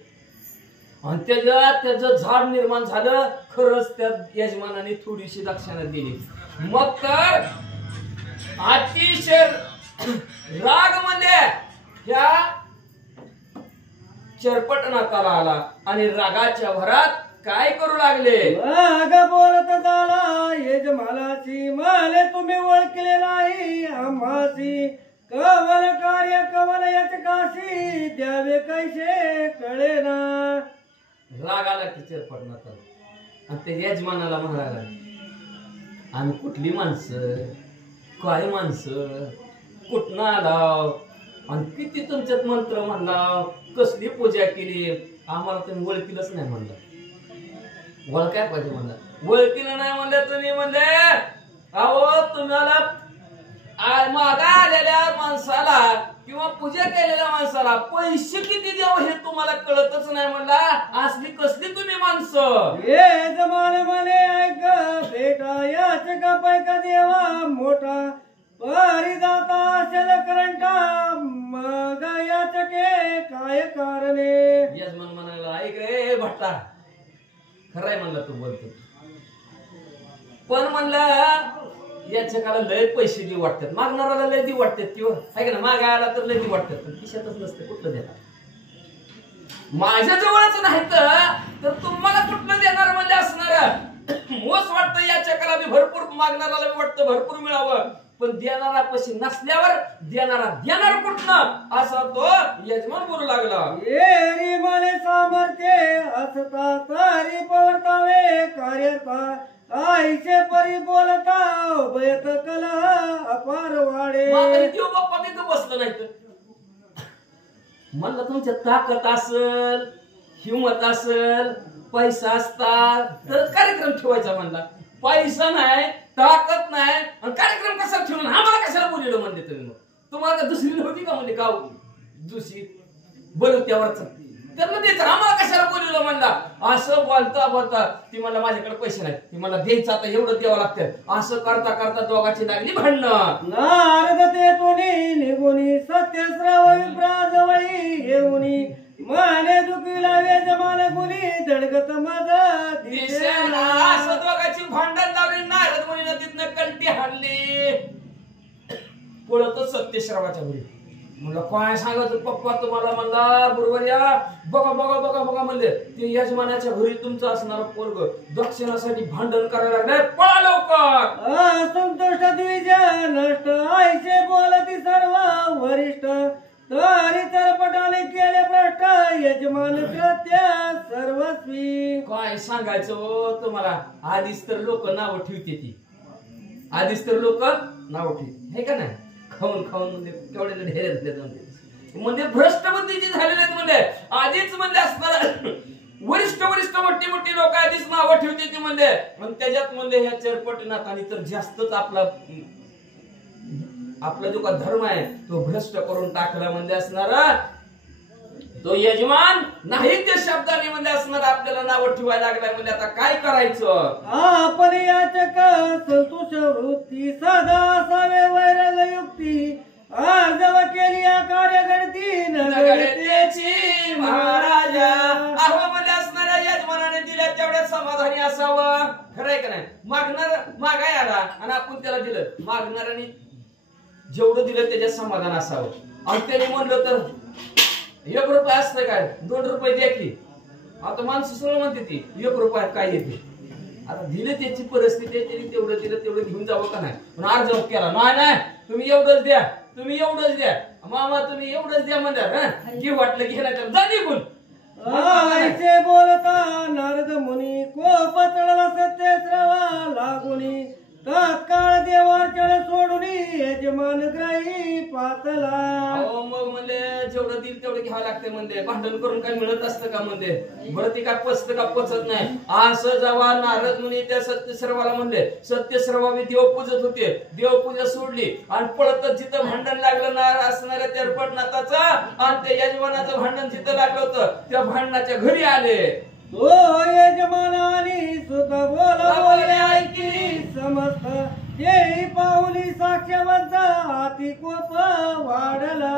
आणि त्याचं झाड निर्माण झालं. खरंच त्या यजमानाने थोडीशी दक्षिणा दिली. मग तर अतिशय राग म्हणजे ह्या चरपटनाथाला आला, आणि रागाच्या भरात काय करू लागले, मग बोलत झाला यजमानाची, मला तुम्ही ओळखले नाही आम्हासी, कवल कार्य कवल याचकाशी, द्यावे कैसे कळेना. रागाला की चरपटनाथाला, आणि ते यजमानाला म्हणाला आम्ही कुठली माणसं, काय माणसं, कुठनं आलाव, आणि किती तुमच्यात मंत्र म्हणला, कसली पूजा केली, आम्हाला तुम्ही ओळखीलच नाही म्हणलं. ओळखाय पाहिजे म्हणलं, ओळखीला नाही म्हणलं तुम्ही. म्हणले अहो तुम्हाला मागा आलेल्या माणसाला किंवा पूजा केलेल्या माणसाला पैसे किती द्यावं हे तुम्हाला कळतच नाही म्हणला. असली कसली तुम्ही माणसं. ये जमाल मले ऐक बेटा याच का पैका देवा मोठा परिदाता असेल करंटा मग याच के काय कारणे. यजमान म्हणाला ऐक रे भट्टा खरंय म्हणला तू बोलतो पण म्हणला याच्या काला लय पैसे देऊ वाटतात मागणाऱ्याला लय देऊ वाटतात किंवा आहे का ना मागायला तर लय देऊ वाटतात पण खिशातच नसते कुठलं देणार. माझ्या जवळच नाही तर तुम्हाला कुठलं देणार म्हणजे असणार. मोस वाटतं याच्या काला बी भरपूर मागणाऱ्याला बी वाटतं भरपूर मिळावं पण देणारा पैसे नसल्यावर देणार कुठनं असा तो यजमान बोलू लागला. येरी मले सामर्थ्य असता तरी पवर्तावे कार्यता आईचे परी बोलता बयत कला अपार वाडे. देव बाप्पा बी बसलं नाही तर म्हणलं तुमच्या ताकद असल हिंमत असल पैसा असता तर कार्यक्रम ठेवायचा म्हणला. पैसा नाही ताकद नाही आणि कार्यक्रम कसा ठेवून आम्हाला कशाला बोललो म्हणले तुम्ही. मग तुम्हाला दुसरी नव्हती का म्हणजे गाव दुसरी बरं त्यावरच त्यांना द्यायचं आम्हाला कशाला बोललो म्हणला. असं बोलता ती मला माझ्याकडे पैसे नाही ती मला द्यायचं आता एवढं द्यावं लागतं. असं करता दोघांची लागली भांडणं. नारद ते तोनी निघुनी सत्यस्राव विप्राजवळी येऊनी माने दुखी लावे जमाने गुनी दडगत माझा दिसेना. असं दोघांची भांडण लावली. नारद मुनीनं तिथनं कंटी हाणली पळत सत्यश्रावाच्या घरी. म्हणलं काय सांगायचं पप्पा तुम्हाला म्हणला बरोबर या बघा म्हणले ते यजमानाच्या घरी तुमचं असणार पोरग दक्षिणासाठी भांडण करायला लागलाय पळा लवकर. असंतुष्ट द्विज नष्ट आईचे बोलती सर्व वरिष्ठ तरी तरपटाने केले भ्रष्ट यजमान कृत्य सर्वस्वी. काय सांगायचं हो तुम्हाला. आधीच तर लोक नाव ठेवते ती आधीच तर लोक नाव ठेवते हे का नाही. खाऊन म्हणजे केवढे ढेरे झाले म्हणजे भ्रष्ट बुद्धीची झालेले म्हणजे आधीच म्हणजे असणार वरिष्ठ मोठी लोक आधीच नावं ठेवते ती म्हणजे आणि त्याच्यात म्हणजे ह्या चरपटनाथाने तर जास्तच आपला जो का धर्म आहे तो भ्रष्ट करून टाकला म्हणजे असणार. तो यजमान नाही त्या शब्दाने म्हणजे असणार आपल्याला नावं ठेवायला लागलाय म्हणजे आता काय करायचं. आपण याचक संतोष वृत्ती सदा असावे वैराग युक्ती अर्जव केली या कार्यगणती नगरतेची महाराजा. अहो म्हणजे असणाऱ्या यजमानाने दिल्या तेवढ्या समाधानी असावं. खरंय का नाही. मागाय आला आणि आपण त्याला दिलं मागणाऱ्याने जेवढं दिलं त्याच्यात समाधान असावं. आणि त्याने म्हणलं तर 1 रुपया असतं काय 2 रुपये द्या की. आता माणसं सगळं म्हणते ती 1 रुपयात काय येते. आता दिलं त्याची परिस्थिती त्याने तेवढं दिलं तेवढं घेऊन जावं का नाही. पण अर्ज केला नाही तुम्ही एवढंच द्या मामा तुम्ही एवढंच द्या म्हणतात घे वाटलं घे नाही तर जा निघून. आईचे बोलता नारद मुनी कोप चढला सत्यस्रावा लागुनी तत्काळ देवाचळ सोडून यजमान ग्राही पातला. मग म्हणजे जेवढं दिल तेवढं घ्यावं लागतं म्हणजे भांडण करून काय मिळत असतं का म्हणजे बरं ती काय पचत का पचत नाही. असं जेव्हा नारद मुनी त्या सत्यश्रवाला म्हणले सत्यश्रवावी देव पूजत होते देवपूजा सोडली आणि पळतच जिथं भांडण लागलं असणाऱ्या चरपटनाथाचं आणि त्या यजमानाचं भांडण जिथं लागलं होतं त्या भांडणाच्या घरी आले. तो यजमानानी सुख बोले ऐकली समस्त ते पाहुली साक्षवंत हाती कोप वाढला.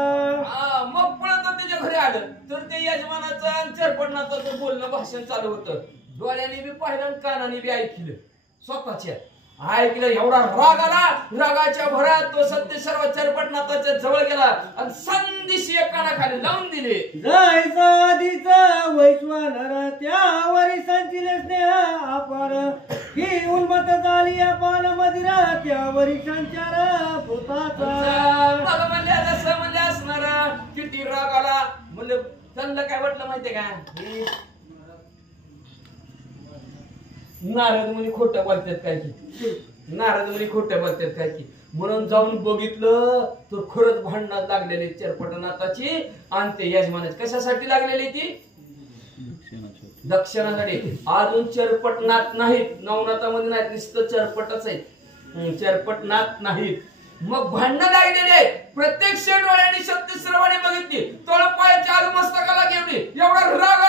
मग पळत त्याच्या घरी आलं तर ते यजमानाचं आणि चरपटनाथाचं बोलणं भाषण चालू होतं. डोळ्याने बी पाहिलं आणि कानाने बी ऐकलं स्वतःच्या ऐकलं. एवढा राग आला रागाच्या भरात तो सत्यश्रवा चरपटनाथाच्या जवळ गेला आणि संदिशी कानाखाली लावून दिले. जायचा आधीच वैश्वानर त्यावरी संचिले स्नेह अपार ही उन्मत झाली अपान मदिरा त्यावरी संचार भूताचा. म्हणजे जसं म्हणजे असणार किती राग आला म्हणजे त्यांना काय वाटलं माहितीये का नारद मुनी खोटं बोलतात काय की म्हणून जाऊन बघितलं तर खरंच भांडणात लागलेली चरपटनाथाची आणि ते यजमानाची कशासाठी लागलेली ती दक्षिणासाठी. अजून चरपटनाथ नाहीत नवनाथामध्ये नाहीत नुसतं चरपटच आहेत चरपटनाथ नाहीत. मग भांडणं लागलेले प्रत्यक्ष डोळ्यांनी सत्यश्रवाने बघितली. तळपायाच्या आलू मस्तकाला घेवली. एवढा राग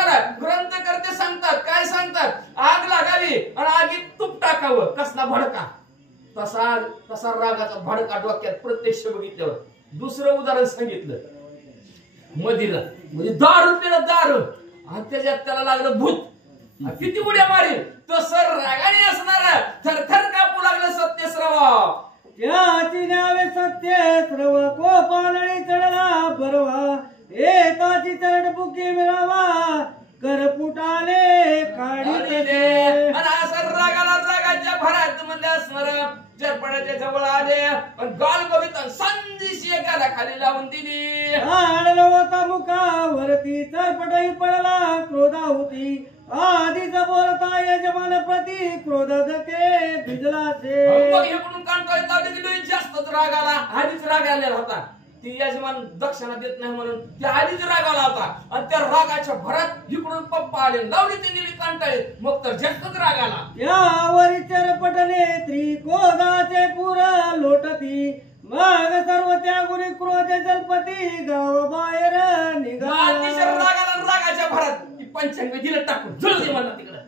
आला. ग्रंथकर्ते सांगतात, काय सांगतात, आग लागावी आणि आगीत तूप टाकावं. कसला भडका, तसा रागाचा भडका डोक्यात प्रत्यक्ष बघितल्यावर. दुसरं उदाहरण सांगितलं, मदिरा म्हणजे दारू पिलं दारू आणि त्याच्यात त्याला लागलं भूत. किती उड्या मारेल तसं रागाने असणार थरथर कापू लागलं सत्यश्रवा. त्याची नावे सत्यश्रव कोपालळी चढला बरवा एकाची चरडबुकी मिळावा करपुटाने काढिले. आणि असं रागाच्या भरात मध्ये असणार चरपणाच्या जवळ आले पण गाल बघितलं संधीशी एकाला खाली लावून दिली. आडलवता मुखावरती चरपटही पडला क्रोधा होती आधीच बोलता यजमान प्रती क्रोध धके भिजलासे. मग इकडून कांटाळी लावली गेली. जास्तच राग आला. आधीच राग आलेला होता. ती यजमान दक्षिणा देत नाही म्हणून त्या आधीच राग आला होता आणि त्या रागाच्या भरात इकडून पप्पा आले लावली ती निळी कांटाळी. मग तर जास्तच राग आला. यावरी चरपटने त्रिकोधाचे पुर लोटती मग सर्व त्यागुणी क्रोध जलपती गाव बाहेर अतिशय निघाला. रागाच्या भरात ती पंचांग दिलं टाकून जळू दे म्हणला तिकडं.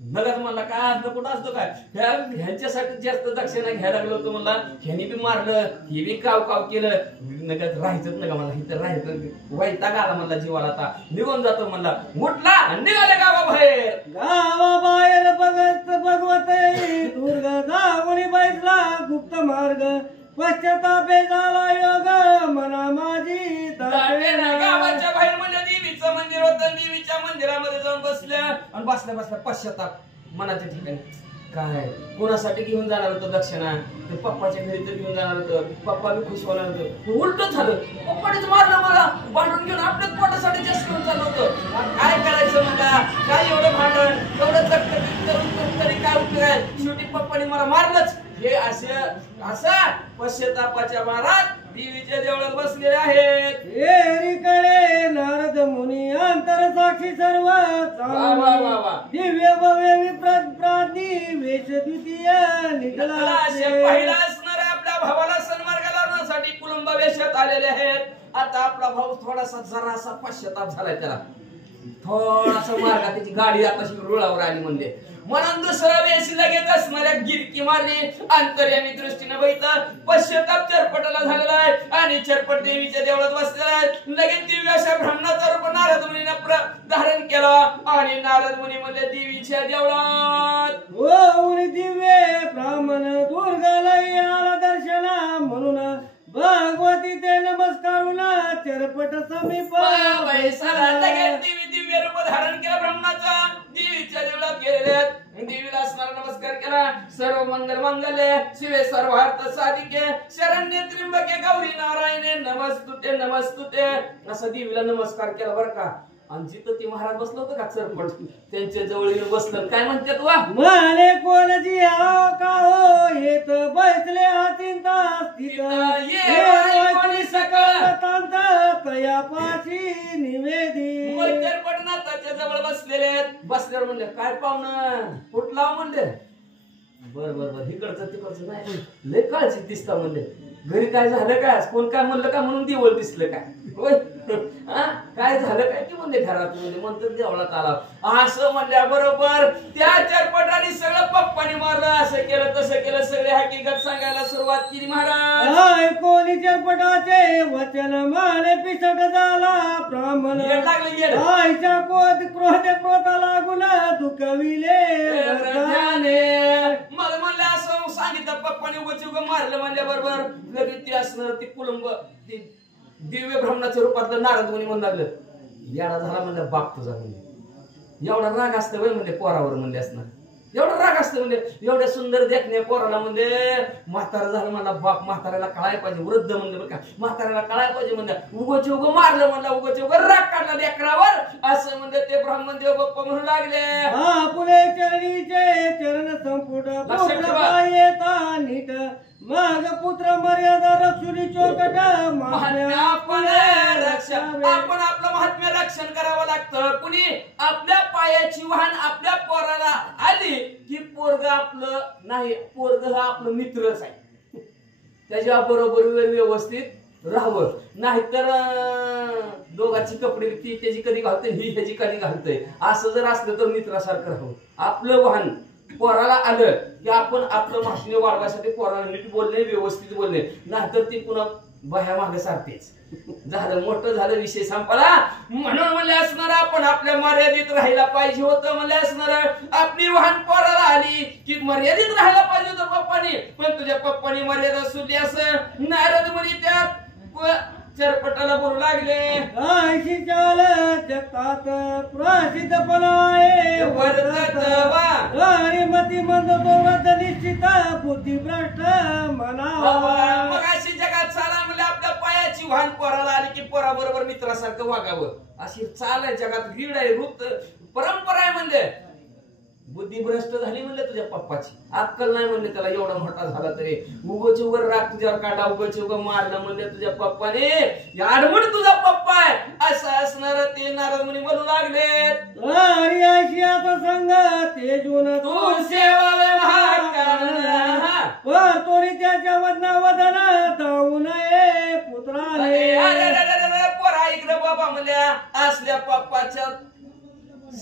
नगद म्हणला काय असलं कुठं असतो काय ह्यांच्यासाठी जास्त दक्षिणा घ्यायला लागलो होतो म्हणला. ह्यानी बी मारलं हे बी काव केलं. नगद राहायचंच नका मला इथं राहायचं वैताग आला म्हणला जीवाला. आता निघून जातो म्हणला. उठला आणि निघाले गावाबाहेर. गावाबाहेर भगवत दुर्ग जावणी बैसला गुप्त मार्ग पश्चातापे झाला योग मना माझी गावाच्या बाहेर म्हणजे देवीचं मंदिर होतं. देवीच्या मंदिरामध्ये जाऊन बसल्या आणि बसल्या पश्चाताप मनाच्या ठिकाणी. काय कोणासाठी घेऊन जाणार होतं दक्षिणा, ते पप्पाच्या घरी तर घेऊन जाणार होतं. पप्पा बी खुश होणार होतं. उलट झालं. पप्पानेच मारलं मला. भांडून घेऊन आपल्याच पोटासाठी जास्त घेऊन चाललं होतं. काय करायचं मला, काय एवढं भांडण एवढं तरी काय उपयोग आहे. शेवटी पप्पाने मला मारलंच. हे असं पश्चातापाच्या मारात देवीच्या देवळात बसलेले आहेत. एरीकडे नारद मुनी अंतर साक्षी सर्व दिव्य भव्य विप्राज्ञी वेश द्वितीय निघाला. पहिला असणाऱ्या आपल्या भावाला सन्मार्ग लावण्यासाठी कुलंब वेशात आलेले आहेत. आता आपला भाऊ थोडासा जरासा पश्चाताप झालाय. त्याला थोडासा मार्ग त्याची गाडी आता रुळावर आली म्हणले म्हणून दुसरा वेश लगेच असणाऱ्या गिरकी मारली. अंतर्यामी दृष्टीने बघितलं पश्चाताप चरपटाला झालेला आहे आणि चरपट देवीच्या देवळात बसलेला आहे. लगेच दिव्य अशा ब्राह्मणाचा रूप नारद मुनीने धारण केला आणि नारद मुनी म्हणले देवीच्या देवळात ओ दिव्य ब्राह्मण दुर्गाला आला दर्शना म्हणून भगवती ते नमस्कारून चरपट समीप देवी दिव्य रूप धारण केलं ब्राह्मणाचा. देवीच्या देवळात गेलेले आहेत. देवीला असणारा नमस्कार केला. सर्व मंगल मंगल्य शिवे सर्वार्थ साधिके शरण्य त्र्यंबके गौरी नारायणे नमस्तुते असं देवीला नमस्कार केला बरं का. आणि जिथं ती महाराज बसलं होतं का चरपट त्यांच्या जवळ बसलं. काय म्हणतात वा माले कोणजी का हो येत बसले चिंता तयापाशी निवेदी. चरपटनाथाच्या जवळ बसलेले आहेत. बसल्यावर म्हणले काय पाहुणं कुठला म्हणले. बर इकडचं तिकडचं नाही लय काळजी दिसता म्हणले. घरी काय झालं काय कोण काय म्हणलं का म्हणून देवळ दिसलं काय होय काय झालं काय की म्हणले घरात म्हणजे म्हणतात देवळात आला असं म्हणल्या बरोबर त्या चरपटाने सगळं पप्पाने मारलं. असं केलं तसं केलं सगळे हकीकत सांगायला सुरुवात केली. महाराज कोणी चरपटाचे वचन माने पिसट झाला ब्राह्मण आईच्या क्रोध लागून दुखविले. मग म्हणलं असं सांगितलं पप्पाने उगं मारलं म्हणल्या बरोबर लगेच ते असणार ते कुलंब ते दिव्य ब्राह्मणाच्या रूपातलं नारद मुनी म्हणू लागलं येडा झाला म्हणलं बाप तुझा म्हणजे एवढा राग असतं वय म्हणले पोरावर म्हणले असणार. एवढा राग असतं म्हणजे एवढ्या सुंदर देखण्या पोराला म्हणजे म्हातारा झालं म्हणला बाप म्हाताऱ्याला कळायला पाहिजे. वृद्ध म्हणलं बरं का म्हाताऱ्याला कळायला पाहिजे म्हणलं उगोचे उगं मारलं म्हणलं उगोचे उगं राग काढला लेकरावर असं म्हणलं ते ब्राह्मण देव बाप्पा म्हणू लागले. पुढे चरणीचे चरण संपुट येता नीट मग पुत्र मर्यादा रक्षुनी चोकट आपण आपलं महात्म्य रक्षण करावं लागतं. कुणी आपल्या पायाची वाहन आपल्या पोराला आली की पोरग आपलं नाही पोरग हा आपलं मित्रच आहे. त्याच्या बरोबर व्यवस्थित राहावं. नाहीतर दोघांची कपडे ती त्याची कधी घालते, ही ह्याची कधी घालतंय. असं जर असलं तर मित्रासारखं राहावं. आपलं वाहन पोराला आलं की आपण आपलं भाषणे वाढवायसाठी पोराला नीट बोलणे, व्यवस्थित बोलणे. नाहीतर ती पुन्हा बाह्या मागे सारतेच. झालं मोठं झालं, विषय संपला. म्हणून म्हणले असणार आपण आपल्या मर्यादित राहायला पाहिजे होतं. म्हणले असणार आपली वाहन पोराला आली की मर्यादित राहायला पाहिजे होतं पप्पानी, पण तुझ्या पप्पानी मर्यादा सोडली. असं नारद मुनी त्यात चरपटाला बोलू लागले. ऐशी चाल जगतात प्रसिद्धपणा आहे वर्तत्वा. आणि मती मंद तो व्रत निश्चित बुद्धिभ्रष्ट म्हणावा. मग अशी जगात चाला म्हणजे आपल्या पायाची वाहन पोराला आली की पोराबरोबर मित्रासारखं वागावं. अशी चाल आहे जगात, रीड आहे, वृत्त परंपरा आहे. म्हणजे बुद्धिभ्रष्ट झाली म्हणले तुझ्या पप्पाची, अक्कल नाही म्हणले त्याला, एवढा मोठा झाला तरी. उगच उगर राग तुझ्यावर काढा, उगच उग मारलं म्हणले तुझ्या पप्पाने. आडवड तुझा पप्पा आहे असं असणार ते नारद मुनी बोलू लागले. आणि ऐशी आता संग तेजून तू सेवावे वर तोरी त्याच्या वदना वदना धावू नये पुत्राने. पोरा इकडे बाबा म्हणल्या असल्या पप्पाच्या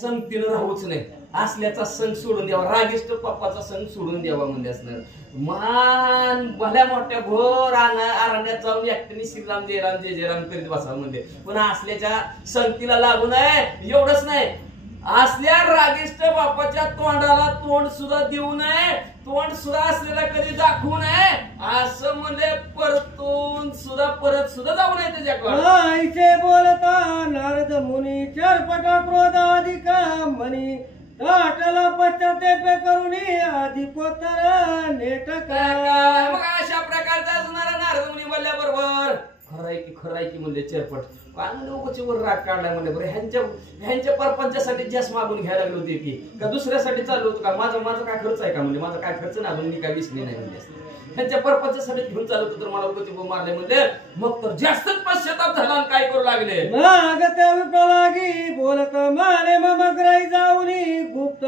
संगतीनं राहूच नाही. असल्याचा संग सोडून द्यावा, रागिष्ट पप्पाचा संग सोडून द्यावा म्हणजे असणार. मान भल्या मोठ्या घोर अरण्यात जाऊन एकट्याने श्रीराम जय राम जय जय राम करीत बसावं म्हणजे. पण असल्याच्या संगतीला लागू नये. एवढंच नाही, असल्या रागिष्ट बापाच्या तोंडाला तोंड सुद्धा देऊ नये, तोंड सुद्धा असलेला कधी दाखवू नये. असं म्हणजे परतून सुद्धा परत सुद्धा जाऊ नये त्याच्याकडे. ऐसे बोलता नारद मुनी चरपट क्रोध अधिक म्हणी दाटला पश्चाताप करुणी अधिकोत्तर नेटक. मग अशा प्रकारचा असणारा नारद मुनी बोलल्याबरोबर खरंय की म्हणले चरपट. काय म्हणजे उगाच वर राग काढलाय म्हणले. बरं ह्यांच्या परपंचासाठी जास्त मागून घ्यायला लागले होते की का दुसऱ्यासाठी चालू होतं का? माझा काय खर्च आहे का म्हणजे? माझा काय खर्च नाही, अजून मी काय विसरले नाही म्हणजे. ह्यांच्या परपंचासाठी घेऊन चालू होतं तर मला उगाच मारले म्हणले. मग तर जास्तच पश्चाताप झाला आणि काय करू लागले. मागत्या विप्रलागी बोलत माने मम ग्रही जाऊनी गुप्त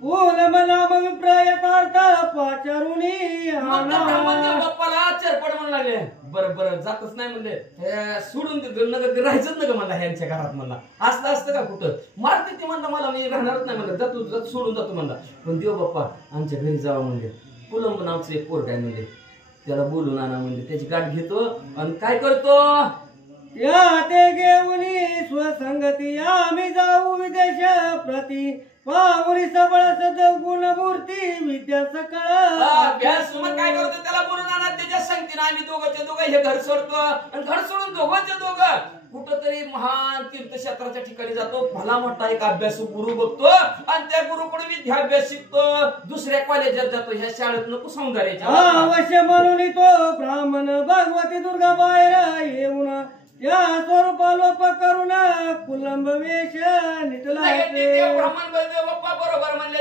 फूल नाम विप्र यथार्थ पाचारुनी बाप्पाला चरपट म्हणू लागले. बरं जातच नाही म्हणले, सोडून राहायचंच नका म्हणला ह्यांच्या घरात. म्हणला असलं असतं का कुठं मारते ते म्हणलं, मला मी राहणारच नाही म्हणलं, जातो सोडून जातो म्हणला. पण देव बाप्पा आमच्या घरी जावं म्हणले. कुलंब नावचं एक पोरग आहे म्हणले, त्याला बोलून आणा म्हणले. त्याची गाठ घेतो आणि काय करतो या ते घेऊनी स्वसंगती आम्ही जाऊ विदेश प्रति पाहुरी सबळ सद्गुण मूर्ती विद्या सकळ. अभ्यास मग काय करतो त्याला बोलून आणा. त्याच्या संगतीने आम्ही दोघं हे घर सोडतो आणि घर सोडून दोघं कुठंतरी महान तीर्थक्षेत्राच्या ठिकाणी जातो. भला मोठा एक अभ्यासू गुरु बघतो आणि त्या गुरुकडे विद्याभ्यास शिकतो. दुसऱ्या कॉलेजात जातो, ह्या शाळेत नको सौंदर्याच्या. अवश्य म्हणून तो ब्राह्मण भगवती दुर्गा बाहेर येऊन त्या स्वरूपा लोप करून कुलंब वेश निटला. ब्राह्मण बाप्पा बरोबर म्हणले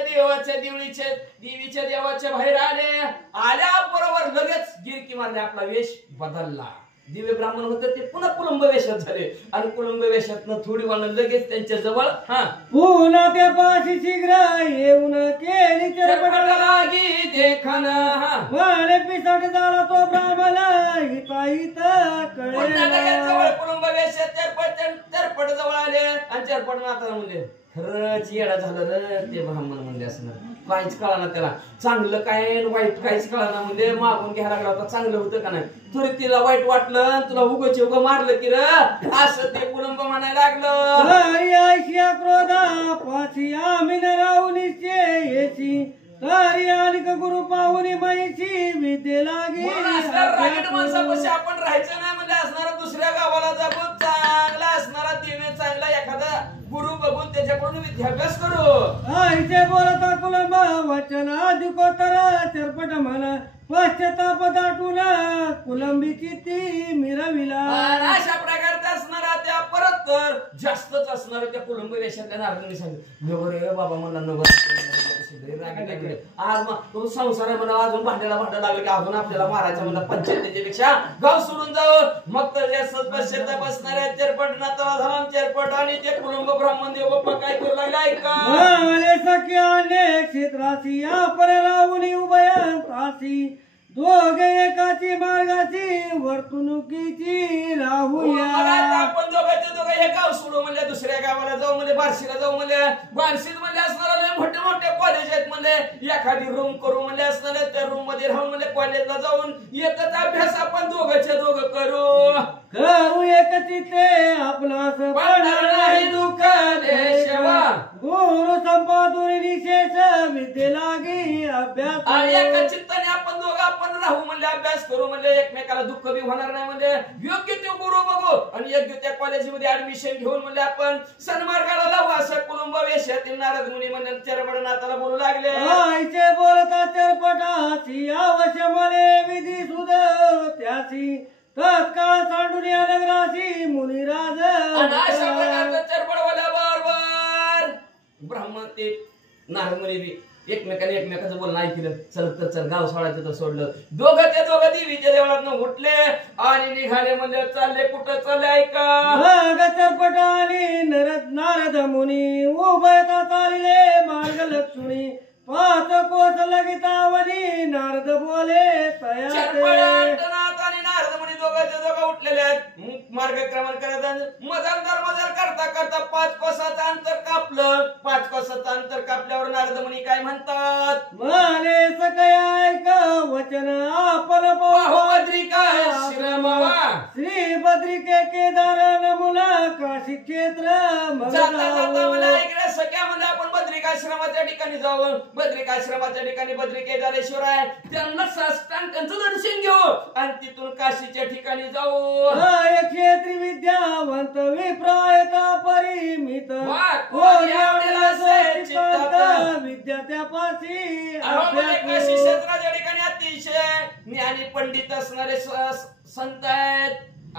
देवीच्या देवाच्या बाहेर आल्या बरोबर लगेच गिरकी मारले, आपला वेश बदलला. दिव्य ब्राह्मण होते ते पुन्हा कुलंब वेशात झाले आणि कुलंब वेशात थोडी वाण लगेच त्यांच्या जवळ पुन्हा त्या पाशी शीघ्र येऊन केली लागी देखन वाळे पिसट झाला तो ब्राह्मण हिताहित कळे. कुलंब वेशात चरपट जवळ आले आणि चरपट माता म्हणले खरंच येडा झालं रे ते ब्राह्मण म्हणले असणार. काहीच कळा ना त्याला, चांगलं काय वाईट काहीच कळा ना. म्हणजे मागून घ्यायला लागला होता, चांगलं होतं का नाही. तरी तिला वाईट वाटलं, तुला उगच मारलं की र असं ते कुलंब म्हणायला लागलं. क्रोधा पाशी आम्ही राहू निश्चय तरी आलिक गुरु पाहुनी माईची विद्ये लागे. माणसापाशी आपण राहायचं नाही म्हणजे असणारा दुसऱ्या गावाला जाऊन चांगला असणारा दिव्य चांगला एखादा गुरु बघून त्याच्याकडून विद्याभ्यास करू. आईचे बोलता कुलंब वचन अधिकोत्तर चरपट म्हणा पश्चाताप दाटून कुलंबीची ती मिरविला. अशा प्रकारचा असणारा त्या परत तर जास्तच असणार त्या कुलंब वेशातल्या नारदांनी सांगितलं नगर रे बाबा म्हणला नगर आज मग संसार आहे म्हणा अजून भांड्याला लागलं की अजून आपल्याला मारायचं म्हणा पंचायतीच्या पेक्षा गाव सोडून जावं. मग तर जास्त पश्चाताप असणाऱ्या चरपट नाताला झाला चरपट आणि ते कुलंब ब्राह्मण देव बाप्पा काय करू लागले ऐका. सख्या अनेक क्षेत्रासी आपण राहुनी उभयंतासी दोघे एकाची मार्गाची वर्तणुकीची राहूया. आता आपण दोघांचे दोघं हे गाव सोडू म्हणले, दुसऱ्या गावाला जाऊ म्हणले, बार्शीला जाऊ म्हणले. बार्शीत म्हणले असणारे मोठे मोठे कॉलेज आहेत म्हणले, एखादी रूम करू म्हणले असणारे, त्या रूम मध्ये राहून म्हणले कॉलेजला जाऊन एकच अभ्यास आपण दोघांचे दोघं करू एक चित्ते आपणास पडणार नाही दुःख देशवा. गुरु संपादुरी विशेष विद्ये लागी अभ्यास. आणि एका चित्ताने आपण दोघं आपण राहू म्हणले, अभ्यास करू म्हणले, एकमेकाला दुःख बी होणार नाही म्हणले. योग्य ते गुरु बघू आणि योग्य त्या कॉलेजमध्ये ऍडमिशन घेऊन म्हणले आपण सन्मार्गाला लावू असं कुलुंब वेशातील नारद मुनी म्हणले चरबडनाथाला बोलू लागले. आईचे बोलता चरपटाची अवश्य मले विधी सुद त्याची तत्काळ सांडून या नगराची मुनिराज. आणि अशा प्रकारचं चरबडवाल्या बरोबर ब्राह्मण ते नारद मुनी बी एकमेकाने एकमेकाचं बोलणं ऐकलं. चल तर चल, गाव सोडायचं तर सोडलं. दोघं देवीच्या देवळात उठले आणि निघाले म्हणजे चालले कुठं चालले ऐका. चरपट आली नारद मुनी उभयता चालले मार्ग लक्ष्मी. 5 कोस लगितावरी नारद बोले चरपटात आणि नारद मुनी दोघं उठलेले आहेत. मार्गक्रमण करत मजल करता करता 5 कोसाचं अंतर कापलं. 5 कोसाचं अंतर कापल्यावर नारद मुनी काय म्हणतात, माने सकय ऐक वचन आपण बद्रिकाश्रमवा. श्री बद्रिके केदार नमुना काशी क्षेत्र जाता जाता मला ऐकलं सख्या म्हणजे आपण बद्रिकाश्रमाच्या ठिकाणी जाऊ. बद्रिकाश्रमाच्या ठिकाणी बद्रिकेदारेश्वर आहे, त्यांना साष्टांगाचं दर्शन घेऊ आणि तिथून काशीच्या ठिकाणी जाऊ. क्षेत्री विद्यावंत विप्रायता परिमित विद्या त्यापाशी काशी क्षेत्राच्या ठिकाणी अतिशय ज्ञानी पंडित असणारे संत आहेत.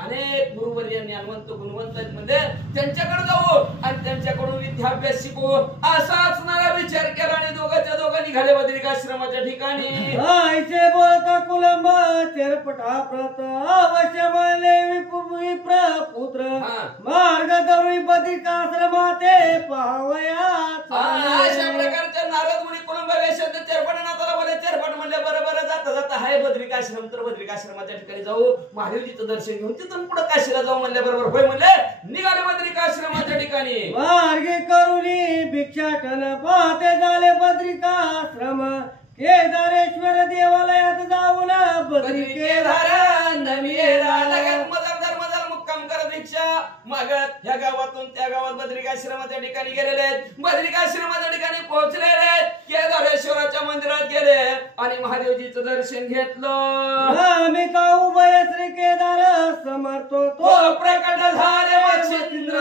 अनेक गुरुवर्य ज्ञानवंत गुणवंत आहेत म्हणजे त्यांच्याकडे जाऊ आणि त्यांच्याकडून विद्याभ्यास शिकू असा असणारा विचार केला आणि दोघांच्या दोघं निघाले बद्रिकाश्रमाच्या ठिकाणी. आईचे बोलता कुलंब चरपटा प्रत अवश्य म्हणले विप्र पुत्र मार्ग दरुई बद्रिकाश्रमाते पाहावया. अशा प्रकारच्या नारद मुनी कुलंब वेशात चरपटनाथाला बोले. चरपट म्हणले बरोबर जाता जाता हाय बद्रिकाश्रम, तर बद्रिकाश्रमाच्या ठिकाणी जाऊ, महादेवजीचं दर्शन घेऊन तिथून पुढे काशीला जाऊ म्हणले. बरोबर होय म्हणले, निघाले बद्रिकाश्रमाच्या ठिकाणी. मार्गे करुणी भिक्षाटन पाहते झाले बद्रिकाश्रम. केदारेश्वर देवालयात जाऊन मुक्काम करत भिक्षा मागत ह्या गावातून त्या गावात बद्रिकाश्रमाच्या ठिकाणी गेलेले आहेत. बद्रिकाश्रमाच्या ठिकाणी पोहोचलेले आहेत. केदारेश्वराच्या मंदिरात गेले आणि महादेवजीचं दर्शन घेतलं. मी का उभय श्री केदार समर्थो तो प्रकट झाले मच्छिंद्र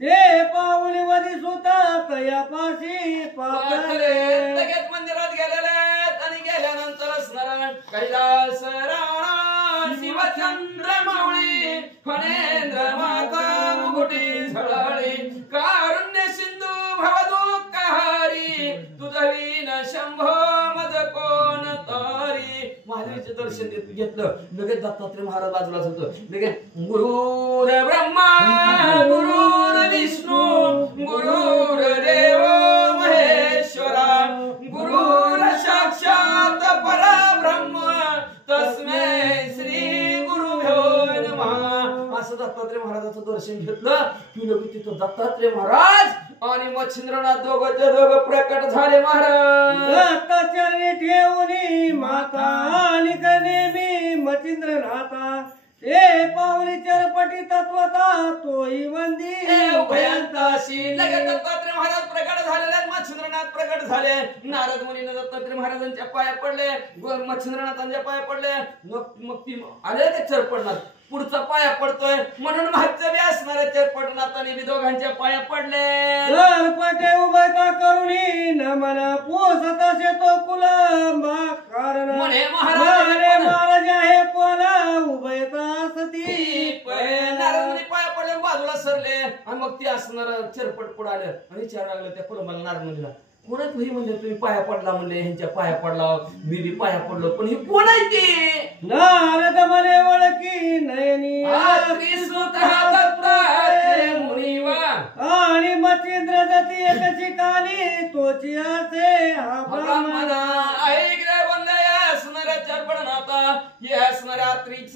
ते पाऊली वधी सुता तयापाशी पाकले. लगेच मंदिरात गेलेले आहेत आणि गेल्यानंतर स्मरण कैलास राणा शिवचंद्र मावळी फणेंद्र माता मुकुटी झळाळी कारुण्य सिंधू भवदुःखहारी तुझवीन शंभो मज कोण तारी. महादेवीचं दर्शन घेतलं. लगेच दत्तात्रय महाराज बाजूलाच होतं. लगेच गुरुर ब्रह्मा गुरुर विष्णू गुरुर्देव महेश्वरा गुरुर साक्षात परब्रह्म तस्मै श्री गुरुभ्यो नमः. असं दत्तात्रय महाराजाचं दर्शन घेतलं की लगेच तिथं दत्तात्रय महाराज आणि मच्छिंद्रनाथ दोघं प्रकट झाले. महाराज दत्ताचरणी ठेवून माता आणि नेहमी मच्छिंद्रनाथा ते पावली चरपटी तत्वता तोही वंदी उभयांताशी. लगेच दत्तात्रय महाराज प्रकट झालेले आहेत. मच्छिंद्रनाथ प्रकट झाले. नारद मुनीने दत्तात्रय महाराजांच्या पाया पडले, मच्छिंद्रनाथांच्या पाया पडले. मग ती आले ते चरपडनाथ पुढचा पाया पडतोय म्हणून मागचं बी असणारे चरपटनाथांनी बी दोघांच्या पाया पडले. चरपटे उभयता करुणी नमन पोसत असे तो कुलंबा कारण म्हणे महाराज आहे कोणा उभयता सती. नारद मुनी पाया पडले, बाजूला सरले आणि मग ती असणार चरपट पुढे आलं आणि विचार लागलं त्या कुलंबाला नारद मुनीला, कोण आहे तुम्ही? म्हणले तुम्ही पाया पडला म्हणले, ह्यांच्या पाया पडला, मी बी पाया पडलो, पण ही कोण आहे ती? नारद म्हणे ओळखी नयनी आणि मच्छिंद्र जती एक ठिकाणी तोची असे हा ब्राह्मण. ऐक रे बनले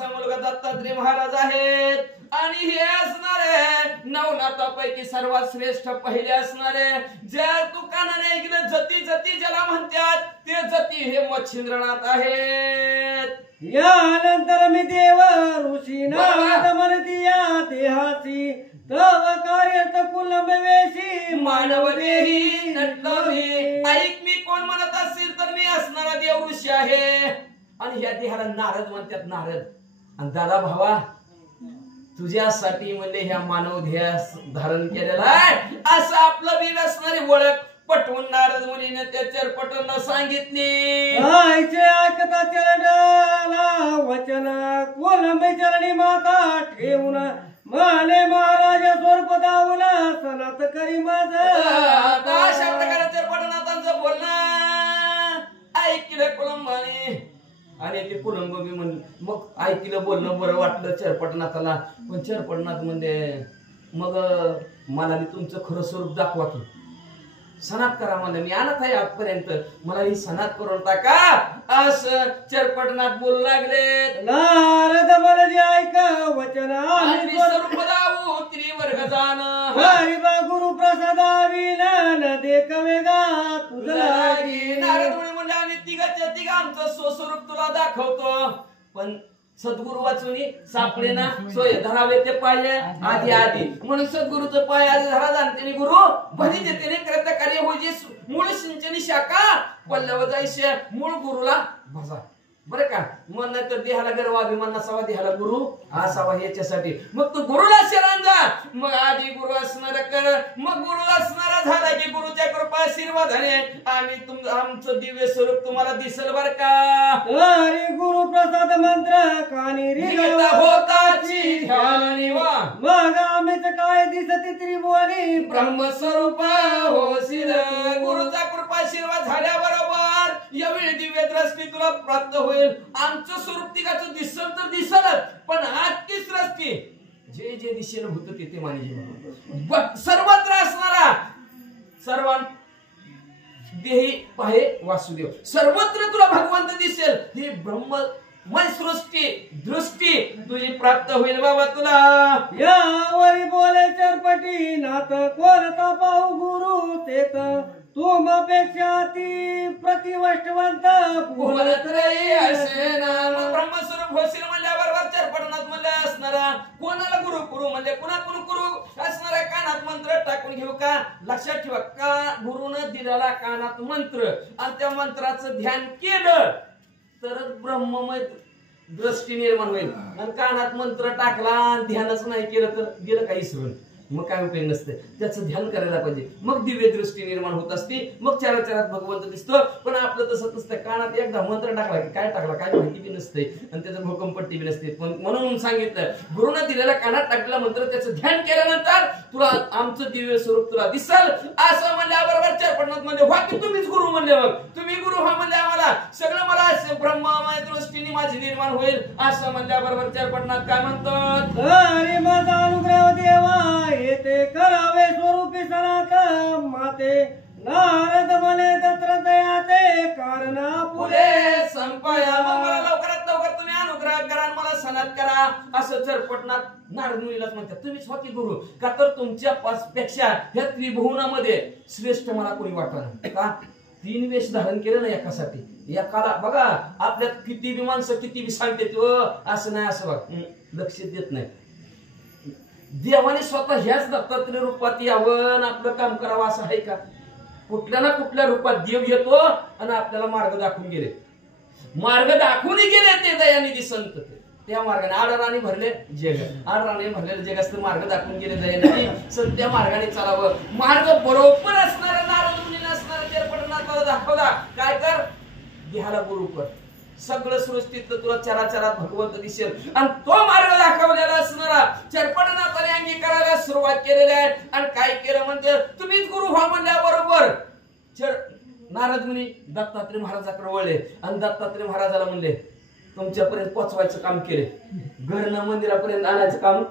मुलींचा मुलगा दत्तात्रय महाराज आहेत आणि हे असणारे नवनाथापैकी सर्वात श्रेष्ठ पहिले असणारे ज्या तू कानाने ऐकलं जती जती ज्याला म्हणतात ते जती हे मच्छिंद्रनाथ आहेत. यानंतर मी देव ऋषी नारद म्हणती या देहाची तव कार्यत कुलमवेशी मानव देही नटवी. ऐक मी कोण म्हणत असेल तर मी असणारा देव ऋषी आहे आणि ह्या देहाला नारद म्हणतात. नारद आणि दादा भावा तुझ्यासाठी म्हणले ह्या मानव देहास धारण केलेला आहे असं आपलं बी असणारी ओळख पटवून नारद मुनीने त्या चरपटांना सांगितली. आईचे ऐकता चरणाला वचन कुलमे चरणी माता ठेवून माने महाराज स्वरूप दावून सनात करी माझ. अशा प्रकारे चरपटनाथांचं बोलणं ऐकलं कुलंबाने आणि ते कुलंब बी म्हणलं. मग ऐकलं बोलणं बरं वाटलं चरपटनाथाला. पण चरपटनाथ म्हणजे मग मला तुमचं खरं स्वरूप दाखवा की सनात करा. मला मी आणत आहे आजपर्यंत मला ही सनात करून टाका असं चरपटनाथ बोलू लागले. नारद म्हणजे ऐक वचन स्वरूप दाऊ त्रिवर्ग जाण हरिबा गुरु प्रसादावी न देखवेगा तुझं लागी. नारद मुनी म्हणले आम्ही तिघाच्या तिघा आमचं स्वस्वरूप तुला दाखवतो पण सद्गुरु वाचूनी सापडे ना सोय धरावे ते पाहिजे आधी आधी म्हणून सद्गुरूचं पाय आधी धरा जाणते गुरु भजी देते कृत्य कार्य होई मूळ सिंचनी शाखा पल्लव जायचे मूळ गुरुला भजा बरं का. मग नाही तर देहाला गर्व अभिमान नसावा देहाला गुरु असावा याच्यासाठी. मग तू गुरुला शरण जा. मग आधी गुरु असणार कर मग गुरु असणारा झाला की गुरुच्या कृपा आशीर्वादाने आम्ही आमचं दिव्य स्वरूप तुम्हाला दिसेल बर का. हरी गुरु प्रसाद मंत्र कानी होताची ध्यानी वा मग आम्हीच काय दिसते त्रिभुवनी ब्रह्मस्वरूप होशील. गुरुचा कृपा आशीर्वाद झाल्याबरोबर यावेळी दिव्य दृष्टी तुला प्राप्त होईल. आमचं स्वरूप तिघाचं दिसल तर दिसलच पण आजची सृष्टी जे जे दिशेला होतं ते माने सर्वत्र असणारा सर्वां देही पाहे वासुदेव सर्वत्र तुला भगवंत दिसेल. ही ब्रह्ममय सृष्टी दृष्टी तुझी प्राप्त होईल बाबा तुला. यावरी बोले चरपटी नाथ कोणता पाहू गुरु तेत तुमपेक्षा ती प्रतिवष्टवंत बोलत रे असे नाम ब्रह्मस्वरूप होशील म्हणल्याबरोबर चरपटनाथ म्हणले असणारा कोणाला गुरु गुरु म्हणजे कुणा गुरु असणारा कानात मंत्र टाकून घेऊ का. लक्षात ठेवा का गुरुनं दिलेला कानात मंत्र आणि त्या मंत्राचं ध्यान केलं तरच ब्रह्ममय दृष्टी निर्माण होईल. आणि कानात मंत्र टाकला ध्यानच नाही केलं तर गेलं काही इसरून मग काय उपयोग नसते. त्याचं ध्यान करायला पाहिजे मग दिव्य दृष्टी निर्माण होत असते मग चराचरात भगवंत दिसतो. पण आपलं तसं नसतं. कानात एकदा मंत्र टाकला की काय टाकला काय माहिती बी नसते आणि त्याचं भूकंपट्टी बी नसते. पण म्हणून सांगितलं गुरुनं दिलेला कानात टाकलेला मंत्र त्याचं ध्यान केल्यानंतर तुला आमचं दिव्य स्वरूप तुला दिसल असं म्हणल्याबरोबर चरपटनाथ म्हणले व्हा की तुम्हीच गुरु म्हणले. मग तुम्ही गुरु हा म्हणले आम्हाला सगळं मला ब्रह्ममय दृष्टीने माझी निर्माण होईल असं म्हणल्याबरोबर चरपटनाथ काय म्हणतात. हरी माझा अनुग्रह देवा येते करावे स्वरूपी सनात माते नारद मने दत्र दयाते कारण पुढे संपया. मग मला लवकरात लवकर तुम्ही अनुग्रह करा मला सनात करा असं चरपटनाथ नारद मुनीलाच म्हणतात. तुम्ही स्वतः गुरु का तर तुमच्या पेक्षा ह्या त्रिभुवनामध्ये श्रेष्ठ मला कोणी वाटणार का. 3 वेश धारण केलं ना एकासाठी एकाला बघा आपल्यात किती बी माणसं किती बी सांगते असं नाही असं बघ लक्ष देत नाही. देवाने स्वतः ह्याच दत्तात्रय रूपात यावं आपलं काम करावं असं आहे का. कुठल्या ना कुठल्या रूपात देव येतो आणि आपल्याला मार्ग दाखवून गेले. मार्ग दाखवून गेले ते दयानिधी संत त्या मार्गाने आडराने भरले जग आडराने भरलेले जग असतं मार्ग दाखवून गेले दयानिधी संत त्या मार्गाने चालावं. मार्ग बरोबर असणारा नारद मुनीला असणारा चरपटनाथाला दाखवला काय कर देहाला गुरु कर सगळं सृष्टीतलं तुला चराचरात भगवंत दिसेल. आणि तो मार्ग दाखवलेला असणारा चरपटनाथाने अंगीकाराला सुरुवात केलेली आहे. आणि काय केलं म्हणजे तुम्हीच गुरु व्हा म्हणल्याबरोबर नारद मुनी दत्तात्रय महाराजाकडे वळले आणि दत्तात्रय महाराजाला म्हणले तुमच्यापर्यंत पोहोचवायचं काम केले. घरनं मंदिरापर्यंत आणायचं काम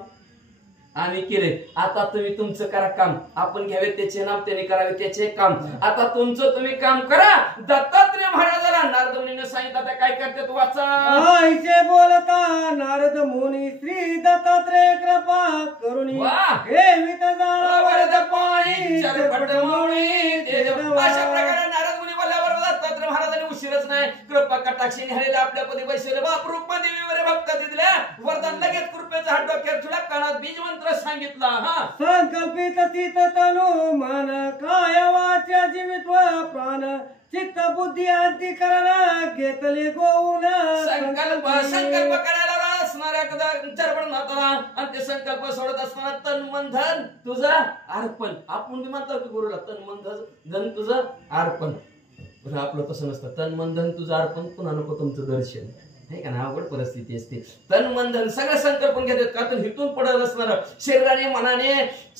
आम्ही केले. आता तुम्ही तुमचं करा काम. आपण घ्यावे त्याचे नाम त्याने करावे त्याचे काम. आता तुमचं तुम्ही काम करा. दत्तात्रय महाराजाला नारद मुनीने सांगितलं आता काय करते तू वाचा. आईचे बोलता नारद मुनी श्री दत्तात्रय कृपा करुणी वाह. ठेवीत झाला वरद पाणी चरपट मौळी ते देव. अशा प्रकारे नारद मुनी बोलल्यावर दत्तात्रय महाराजांनी उशीरच नाही कृपा कटाक्षी निहाळलेल्या आपल्या पदी बैसले बाप रूपमा देवीवर भक्त दिसल्या वरदान लगेच कृपेचा हात डोक्यात ठेवला कानात बीज मंत्र सांगितला. हा संकल्पित चित तनु मन काय वाचा जीवित्व प्राण चित्त बुद्धी अंतिकरण घेतले गोऊन संकल्प करायला असणाऱ्या चरपडनाथाला आणि ते संकल्प सोडत असताना तन मन धन तुझं अर्पण. आपण बी म्हणतो की गुरुला तन मन धन तुझं अर्पण. आपलं तसं नसतं तन मन धन तुझं अर्पण पुन्हा नको तुमचं दर्शन नाही का ना. अवघड परिस्थिती असते. तन मन धन सगळं संकल्पन घेतात का तर हितून पडत असणार शरीराने मनाने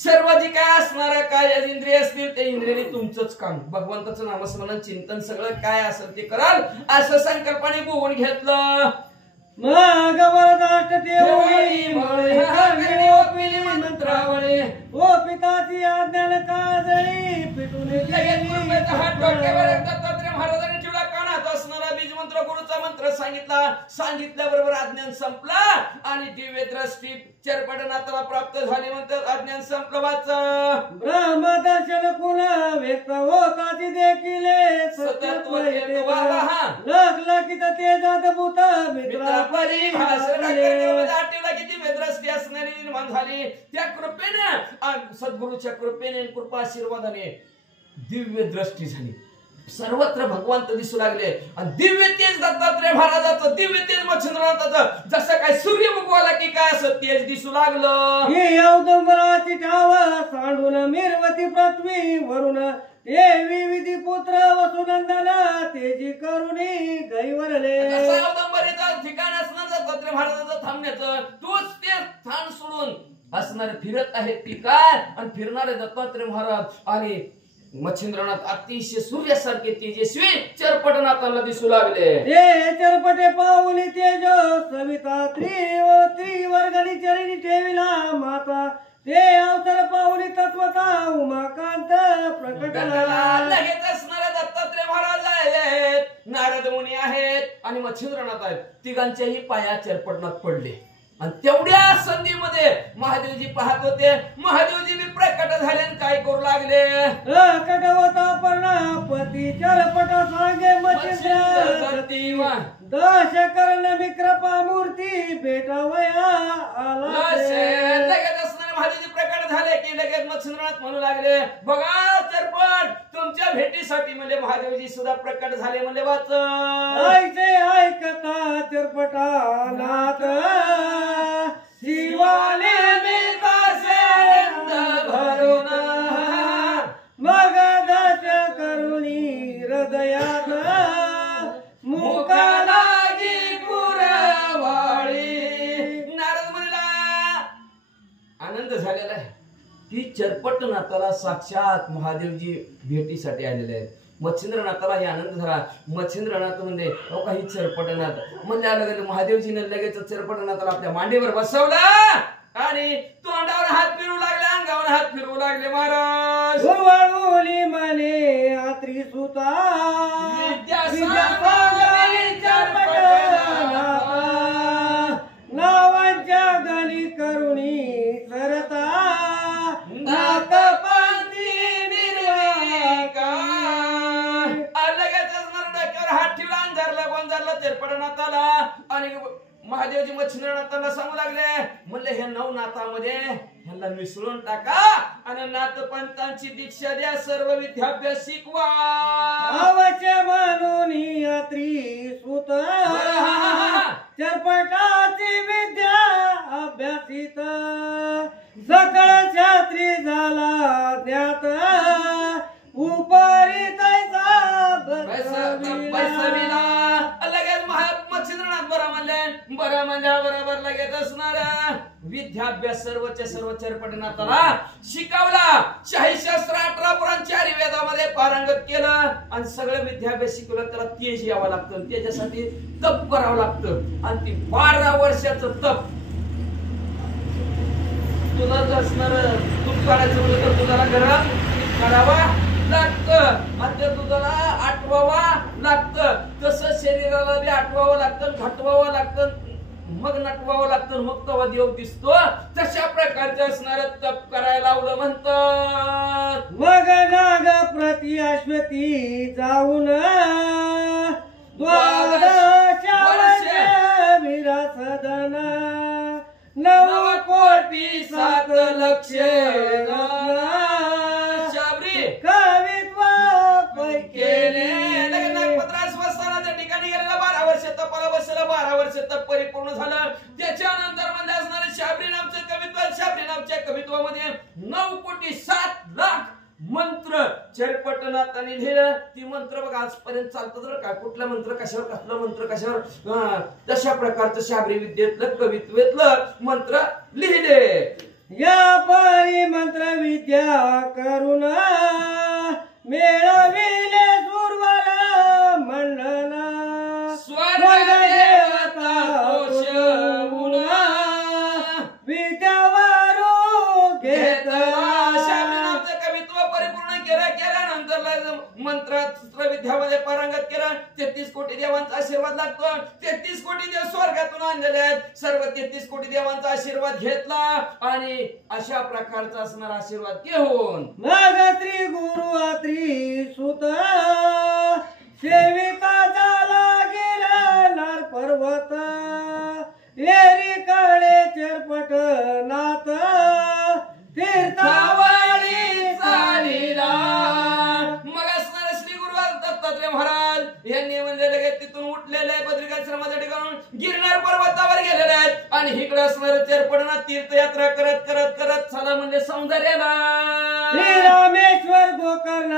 सर्व जे काय असणार काय इंद्रिय असतील ते इंद्रियाने तुमचंच काम भगवंताचं नामस्मरण चिंतन सगळं काय असेल ते कराल असं संकल्पाने गोवून घेतलं. मग वरदाष्ट देवळी मंत्रावळी ओ पिताची आज्ञान काजळी पिटून महाराजांनी ठेवला कानात असणारा बीज मंत्र गुरुचा मंत्र सांगितल्याबरोबर अज्ञान संपला आणि दिव्य दृष्टी चरपटनाथाला प्राप्त झाली म्हणतात. अज्ञान संपलं वाचा. ब्रह्मदर्शन पुन्हा व्यक्त होताची देखील सतत्व हेतुवाला लखलखित तेजात भूत मित्रा किती वेदृष्टी असणारी निर्माण झाली त्या कृपेने सद्गुरूच्या कृपेने कृपा आशीर्वादाने दिव्य दृष्टी झाली. सर्वत्र भगवंत दिसू लागले आणि दिव्य तेज दत्तात्रय महाराजाचं दिव्य तेज मच्छिंद्रनाथाचं जसं काय सूर्य उगवला की काय असं तेज दिसू लागलं. हे औदंबराची ठाव सांडून मिरवती पृथ्वी वरून देवी विधी पुत्र वसुनंदन तेजी करुणी गैवरले. औदंबरीचं ठिकाण असणार दत्तात्रय महाराजाचं थांबण्याचं तोच ते स्थान सोडून असणारे फिरत आहेत ती काय आणि फिरणारे दत्तात्रय महाराज आणि मच्छिंद्रनाथ अतिशय सूर्यासारखे तेजस्वी चरपटनाथाला दिसू लागले. ते चरपटे पाऊली तेज सविता त्रिवर्गणी चरणी ठेविला माता ते अवसर पाऊली तत्वता उमाकांत प्रकटला. लगेच असणारे दत्तात्रय महाराज आहेत नारद मुनी आहेत आणि मच्छिंद्रनाथ आहेत तिघांच्याही पाया चरपटनाथ पडले आणि तेवढ्या संधीमध्ये महादेवजी पाहत होते. महादेवजी बी प्रकट झाले आणि काय करू लागले. कटवता प्रणापती चरपट सांगे मच्छिंद्र दश कर्ण विकृपा मूर्ती भेटावया आला. लगेच असणारे महादेवजी प्रकट झाले की लगेच मच्छिंद्रनाथ म्हणू लागले बघा चरपट तुमच्या भेटीसाठी म्हणजे महादेवजी सुद्धा प्रकट झाले म्हणजे वाच. ऐसे ऐकता चरपटानाथ शिवाने भरून मग दश करुणी हृदयात मुका लागी पुरवाळी. नारद म्हणला आनंद झालेला आहे की चरपटनाथाला साक्षात महादेवजी भेटीसाठी आलेले आहेत. मच्छिंद्रनाथाला हे आनंद झाला. मच्छिंद्रनाथ म्हणजे काही चरपटनाथ म्हणजे आलं महादेवजीने लगेच चरपटनाथाला आपल्या मांडीवर बसवला आणि तोंडावर हात फिरू लागले अंगावर हात फिरवू लागले. महाराज वळवली मने आत्री सुता नावांच्या गणी करुणी सरता नाक पंथी निर्वाका. लगेच डोक्यावर हात ठेवला अंधारला गोंजारला चरपटनाथाला आणि महादेवजी मच्छिंद्रनाथाला सांगू लागले म्हणले हे नऊ नाथामध्ये ह्यांना मिसळून टाका आणि नाथपंथांची दीक्षा द्या सर्व विद्याभ्यास शिकवा. अवश्य म्हणून यात्री सुत चरपटाची विद्या अभ्यासित सकळ छात्री झाला ज्ञात उपरी तैसा बसविला. लगेच मच्छिंद्रनाथ बरं म्हणजे बरोबर लगेच असणार विद्याभ्यास सर्वच्या सर्व चरपटनाथाला शिकवला. शाही शास्त्र 18 पुराण 4 वेदामध्ये पारंगत केलं आणि सगळं विद्याभ्यास शिकवलं. त्याला तेज यावं लागतं त्याच्यासाठी तप करावं लागतं आणि ती 12 वर्षाचं तप तुला असणार. तूप काढायचं म्हणलं तर तुझ्याला गरम करावा लागतं आणि ते दुधाला आटवावा लागतं. तसं शरीर शरीराला बी आठवावं लागतं, घटवावं लागतं, मग नटवावं लागतं, मग तेव्हा देव दिसतो. तशा प्रकारचं असणारं तप करायला लावलं म्हणतात. मग नाग प्रति अश्वती जाऊन द्वादश विरासदन 9 कोटी 7 लक्ष शाबरी कवित्व केले. नागपत्रास वसनाच्या ठिकाणी गेलेला 12 वर्ष तपाला बसलं, 12 वर्ष तप परिपूर्ण झालं. त्याच्यानंतर मध्ये असणारे शाबरी नामचं कवित्व, शाबरी नामच्या कवित्वामध्ये 9 कोटी 7 लाख मंत्र चरपटनाथाने लिहिलं. ती मंत्र बघा आजपर्यंत चालतात बरं का. कुठला मंत्र कशावर, कसला मंत्र कशावर, तशा प्रकारचं शाबरी विद्येतलं कवित्वेतलं मंत्र लिहिले. या परी मंत्र विद्या करून मेळविले सुरवर मंडन स्वर्ग देवता तोषवून विद्यावारू घेतला. शाबरी नामचं कवित्व परिपूर्ण केल्यानंतर मंत्र विद्यामध्ये पारंगत केलं. 33 कोटी देवांचा आशीर्वाद लागतो. 33 कोटी देव स्वर्गातून आणलेले आहेत. सर्व 33 कोटी देवांचा आशीर्वाद घेतला आणि अशा प्रकारचा असणार आशीर्वाद घेऊन मग श्री गुरु अत्री सुत सेविका झाला गिरनार पर्वत एरीकडे चरपट नाथ तीर्थावळी चालिला. मग असणारे श्री गुरु दत्तात्रय महाराज यांनी म्हणजे लगेच तिथून उठलेले बद्रिकाश्रमाच्या ठिकाणून गिरनार पर्वतावर गेलेले आहेत आणि इकडे असणारे चरपटनाथ तीर्थयात्रा करत करत करत चला म्हणजे सौंदर्याला. श्री रामेश्वर गोकर्ण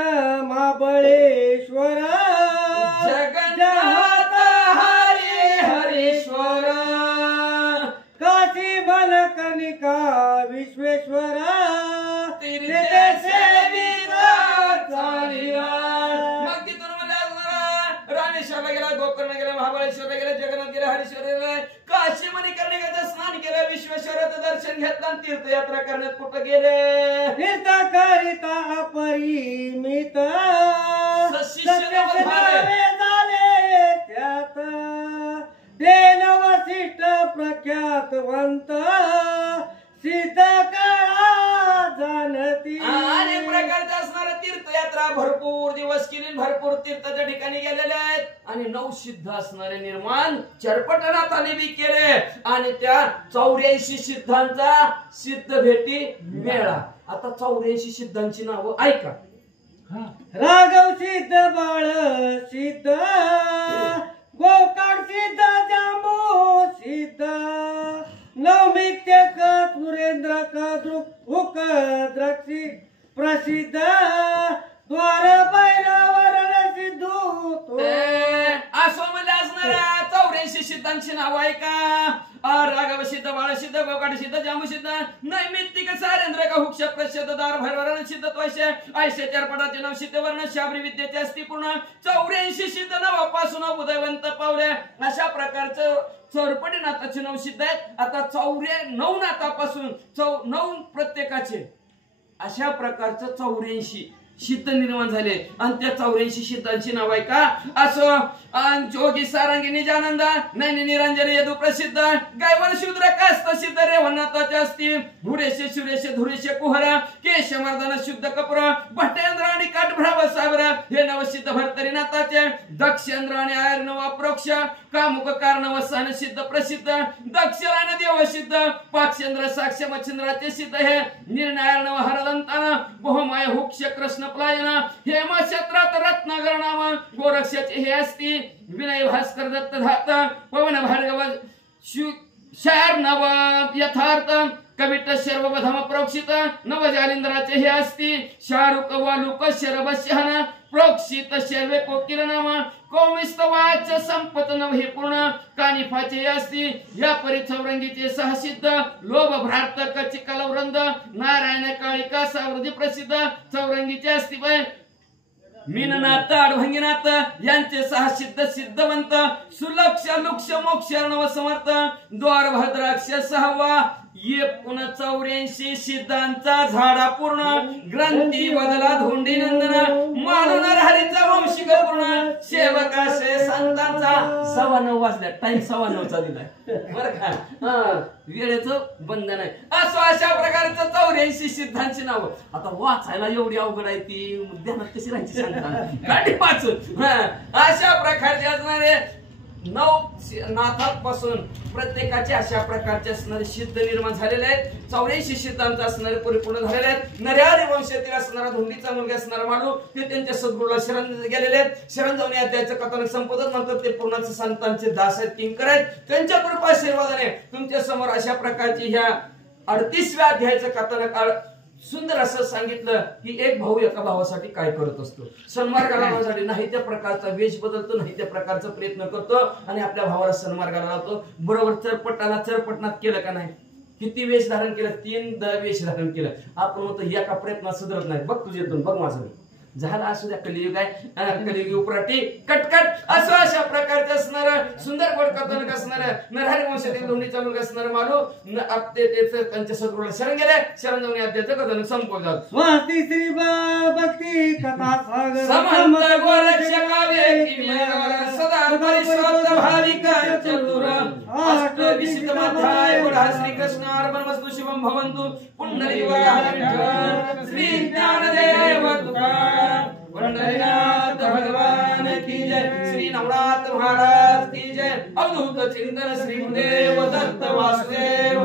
महाबळेश्वर जगन्नाथ हरी हरीश्वर काशी बलकनिका विश्वेश्वर तिथे सेविका चालिला. मग तिथून म्हणजे असणारा रामेश्वरला गेला, गोकर्ण गेला, महाबळेश्वरला गेला, जगन्नाथ गेला, हरीश्वर गेला, काशी मणिकर्णिकाचं स्नान केलं, विश्वेश्वराचं दर्शन घेतलं आणि तीर्थयात्रा करण्यात कुठं गेले. तीर्थ करिता अपरिमित झाले त्यात ते नवशिष्ट प्रख्यातवंत सिद्ध कळा जाणती. अनेक प्रकारच्या असणाऱ्या तीर्थयात्रा भरपूर दिवस केली, भरपूर तीर्थाच्या ठिकाणी गेलेले आहेत आणि 9 सिद्ध असणारे निर्माण चरपटनाथाने बी केले आणि त्या 84 सिद्धांचा सिद्ध भेटी मेळा. आता 84 सिद्धांची नावं ऐका. राघव सिद्ध, बाळ सिद्ध, गोकाळ सिद्ध, जांबू सिद्ध, नवमित्यक सुरेंद्र हुक द्राक्षी प्रसिद्ध, द्वार भैरवरण सिद्धू तो. असो म्हणजे असणाऱ्या 84 सिद्धांची नाव आहे का. राघव सिद्ध, बाळ सिद्ध, गोकाळ सिद्ध, जांबू सिद्ध, नैमित्तिक सारेंद्र का हुक्ष प्रसिद्ध, द्वार भैरवरण सिद्ध त्वैशे ऐशे चरपटाचे 9 सिद्ध वर्ण शाबरी विद्येचे असती पूर्ण 84 सिद्ध नावापासून उदयवंत पावले. अशा प्रकारचं चरपटी नाथाचे 9 सिद्ध आहेत. आता 9 नाथापासून 9 प्रत्येकाचे अशा प्रकारचं 84 सिद्ध निर्माण झाले आणि त्या 84 सिद्धांची नाव आहे का. असो जोगी सारंगी निजानंद, नैनी निरंजन यदु प्रसिद्ध, गायवन शूद्र कास्त सिद्ध रेवनाथाचे असती, धुरेशे शुरेशे धुरेशे कुहरा, केशमर्दन शुद्ध कपूर, भटेंद्र आणि काठभ्राव साबर हे नवसिद्ध भरतरीनाथाचे, दक्षेंद्र आणि आयर्णव अप्रोक्ष, कामुक कारणव सन सिद्ध प्रसिद्ध, दक्षरायण देव सिद्ध, पाक्षेंद्र साक्ष मच्छिंद्राचे सिद्ध हे निर्णयार्णव हरदंतान, बहुमाय हुक्ष कृष्ण प्लायना, हेम क्षेत्रात रत्नागर नाम, गोरक्षाचे हे असती, विनय भास्कर दत्त धात, पवन भार्गव शार नव यथार्थ, कविट शर्वधम प्रोक्षित, नव जालिंद्राचे हे असती, शारुक वालुक शरभ शहन प्रोक्षित शर्वे कोकिल नाम, कौमिस्त वाच संपत नव हे पूर्ण, कानिफाचे असती, या परी चौरंगीचे सहसिद्ध, लोभ भ्रात कची कलवरंद, नारायण काळिका सावृद्धी प्रसिद्ध, चौरंगीचे असती बाय मीननाथ अडभंगीनाथ यांचे 6 सिद्ध सिद्धवंत, सुलक्ष लुक्ष मोक्ष अर्णव समर्थ, द्वार भद्राक्ष 6वा, 84 सिद्धांचा झाडा पूर्ण, ग्रंथी बदला धोंडी नंदन, मानून हरीचा वंशिक पूर्ण, सेवकाशे संतांचा 9:15 वाजल्या, टाइम 9:15चा दिलाय बरं का. वेळेचं बंधन आहे. असं अशा प्रकारचं 84 सिद्धांची नावं. आता वाचायला एवढी अवघड आहे ती, ध्यानात कशी राहायची सांगता गाडी वाचून. अशा प्रकारचे असणारे 9 नाथांपासून प्रत्येकाचे अशा प्रकारचे असणारे सिद्ध निर्माण झालेले आहेत. 84 सिद्धांत असणारे परिपूर्ण झालेले आहेत. नरहरी वंशातील असणारा धोंडीचा मुलगा असणारा मानू ते त्यांच्या सद्गुरूला शरण गेलेले आहेत. शरण जाऊन अध्यायाचं कथानक संपतच नंतर ते पूर्णाचे संतांचे दास आहेत, किंकर आहेत. त्यांच्या कृपा आशीर्वादाने तुमच्या समोर अशा प्रकारची ह्या 38व्या अध्यायाचं कथानक सुंदर असं सांगितलं की एक भाऊ एका भावासाठी काय करत असतो. सन्मार्गाला लावण्यासाठी नाही त्या प्रकारचा वेश बदलतो, नाही त्या प्रकारचा प्रयत्न करतो आणि आपल्या भावाला सन्मार्गाला लावतो. बरोबर चरपटनात केलं का नाही. किती वेश धारण केलं, 3 वेश धारण केलं. आपण म्हणतो एका प्रयत्नात सुधरत नाही. बघ तुझ्यातून बघ माझं झालं. असू द्या कलियुग आहे, कलियुगी उपराटी कटकट असं अशा प्रकारचं असणार सुंदर गोड कथानक असणार नरहरी वंशातील धोंडीचा मुलगा असणार मानू त्यांच्या सद्गुरूला शरण गेले. शरण जाऊन अध्यायाचं कथानक संपवतात. स्वाती श्री भक्ती कथा सागर समंत गोरक्षकावे सदा परिशोध भाविक चतुर अष्टविशित मध्याय बुढा श्री कृष्ण अर्पणमस्तु शिवम भवन्तु पुंडलिक वराह श्री ज्ञानदेव तुकाराम पंढरीनाथ भगवान की जय. श्री नवनाथ महाराज की जय. अवधूत चिंतन श्री गुरुदेव दत्त वासुदेव.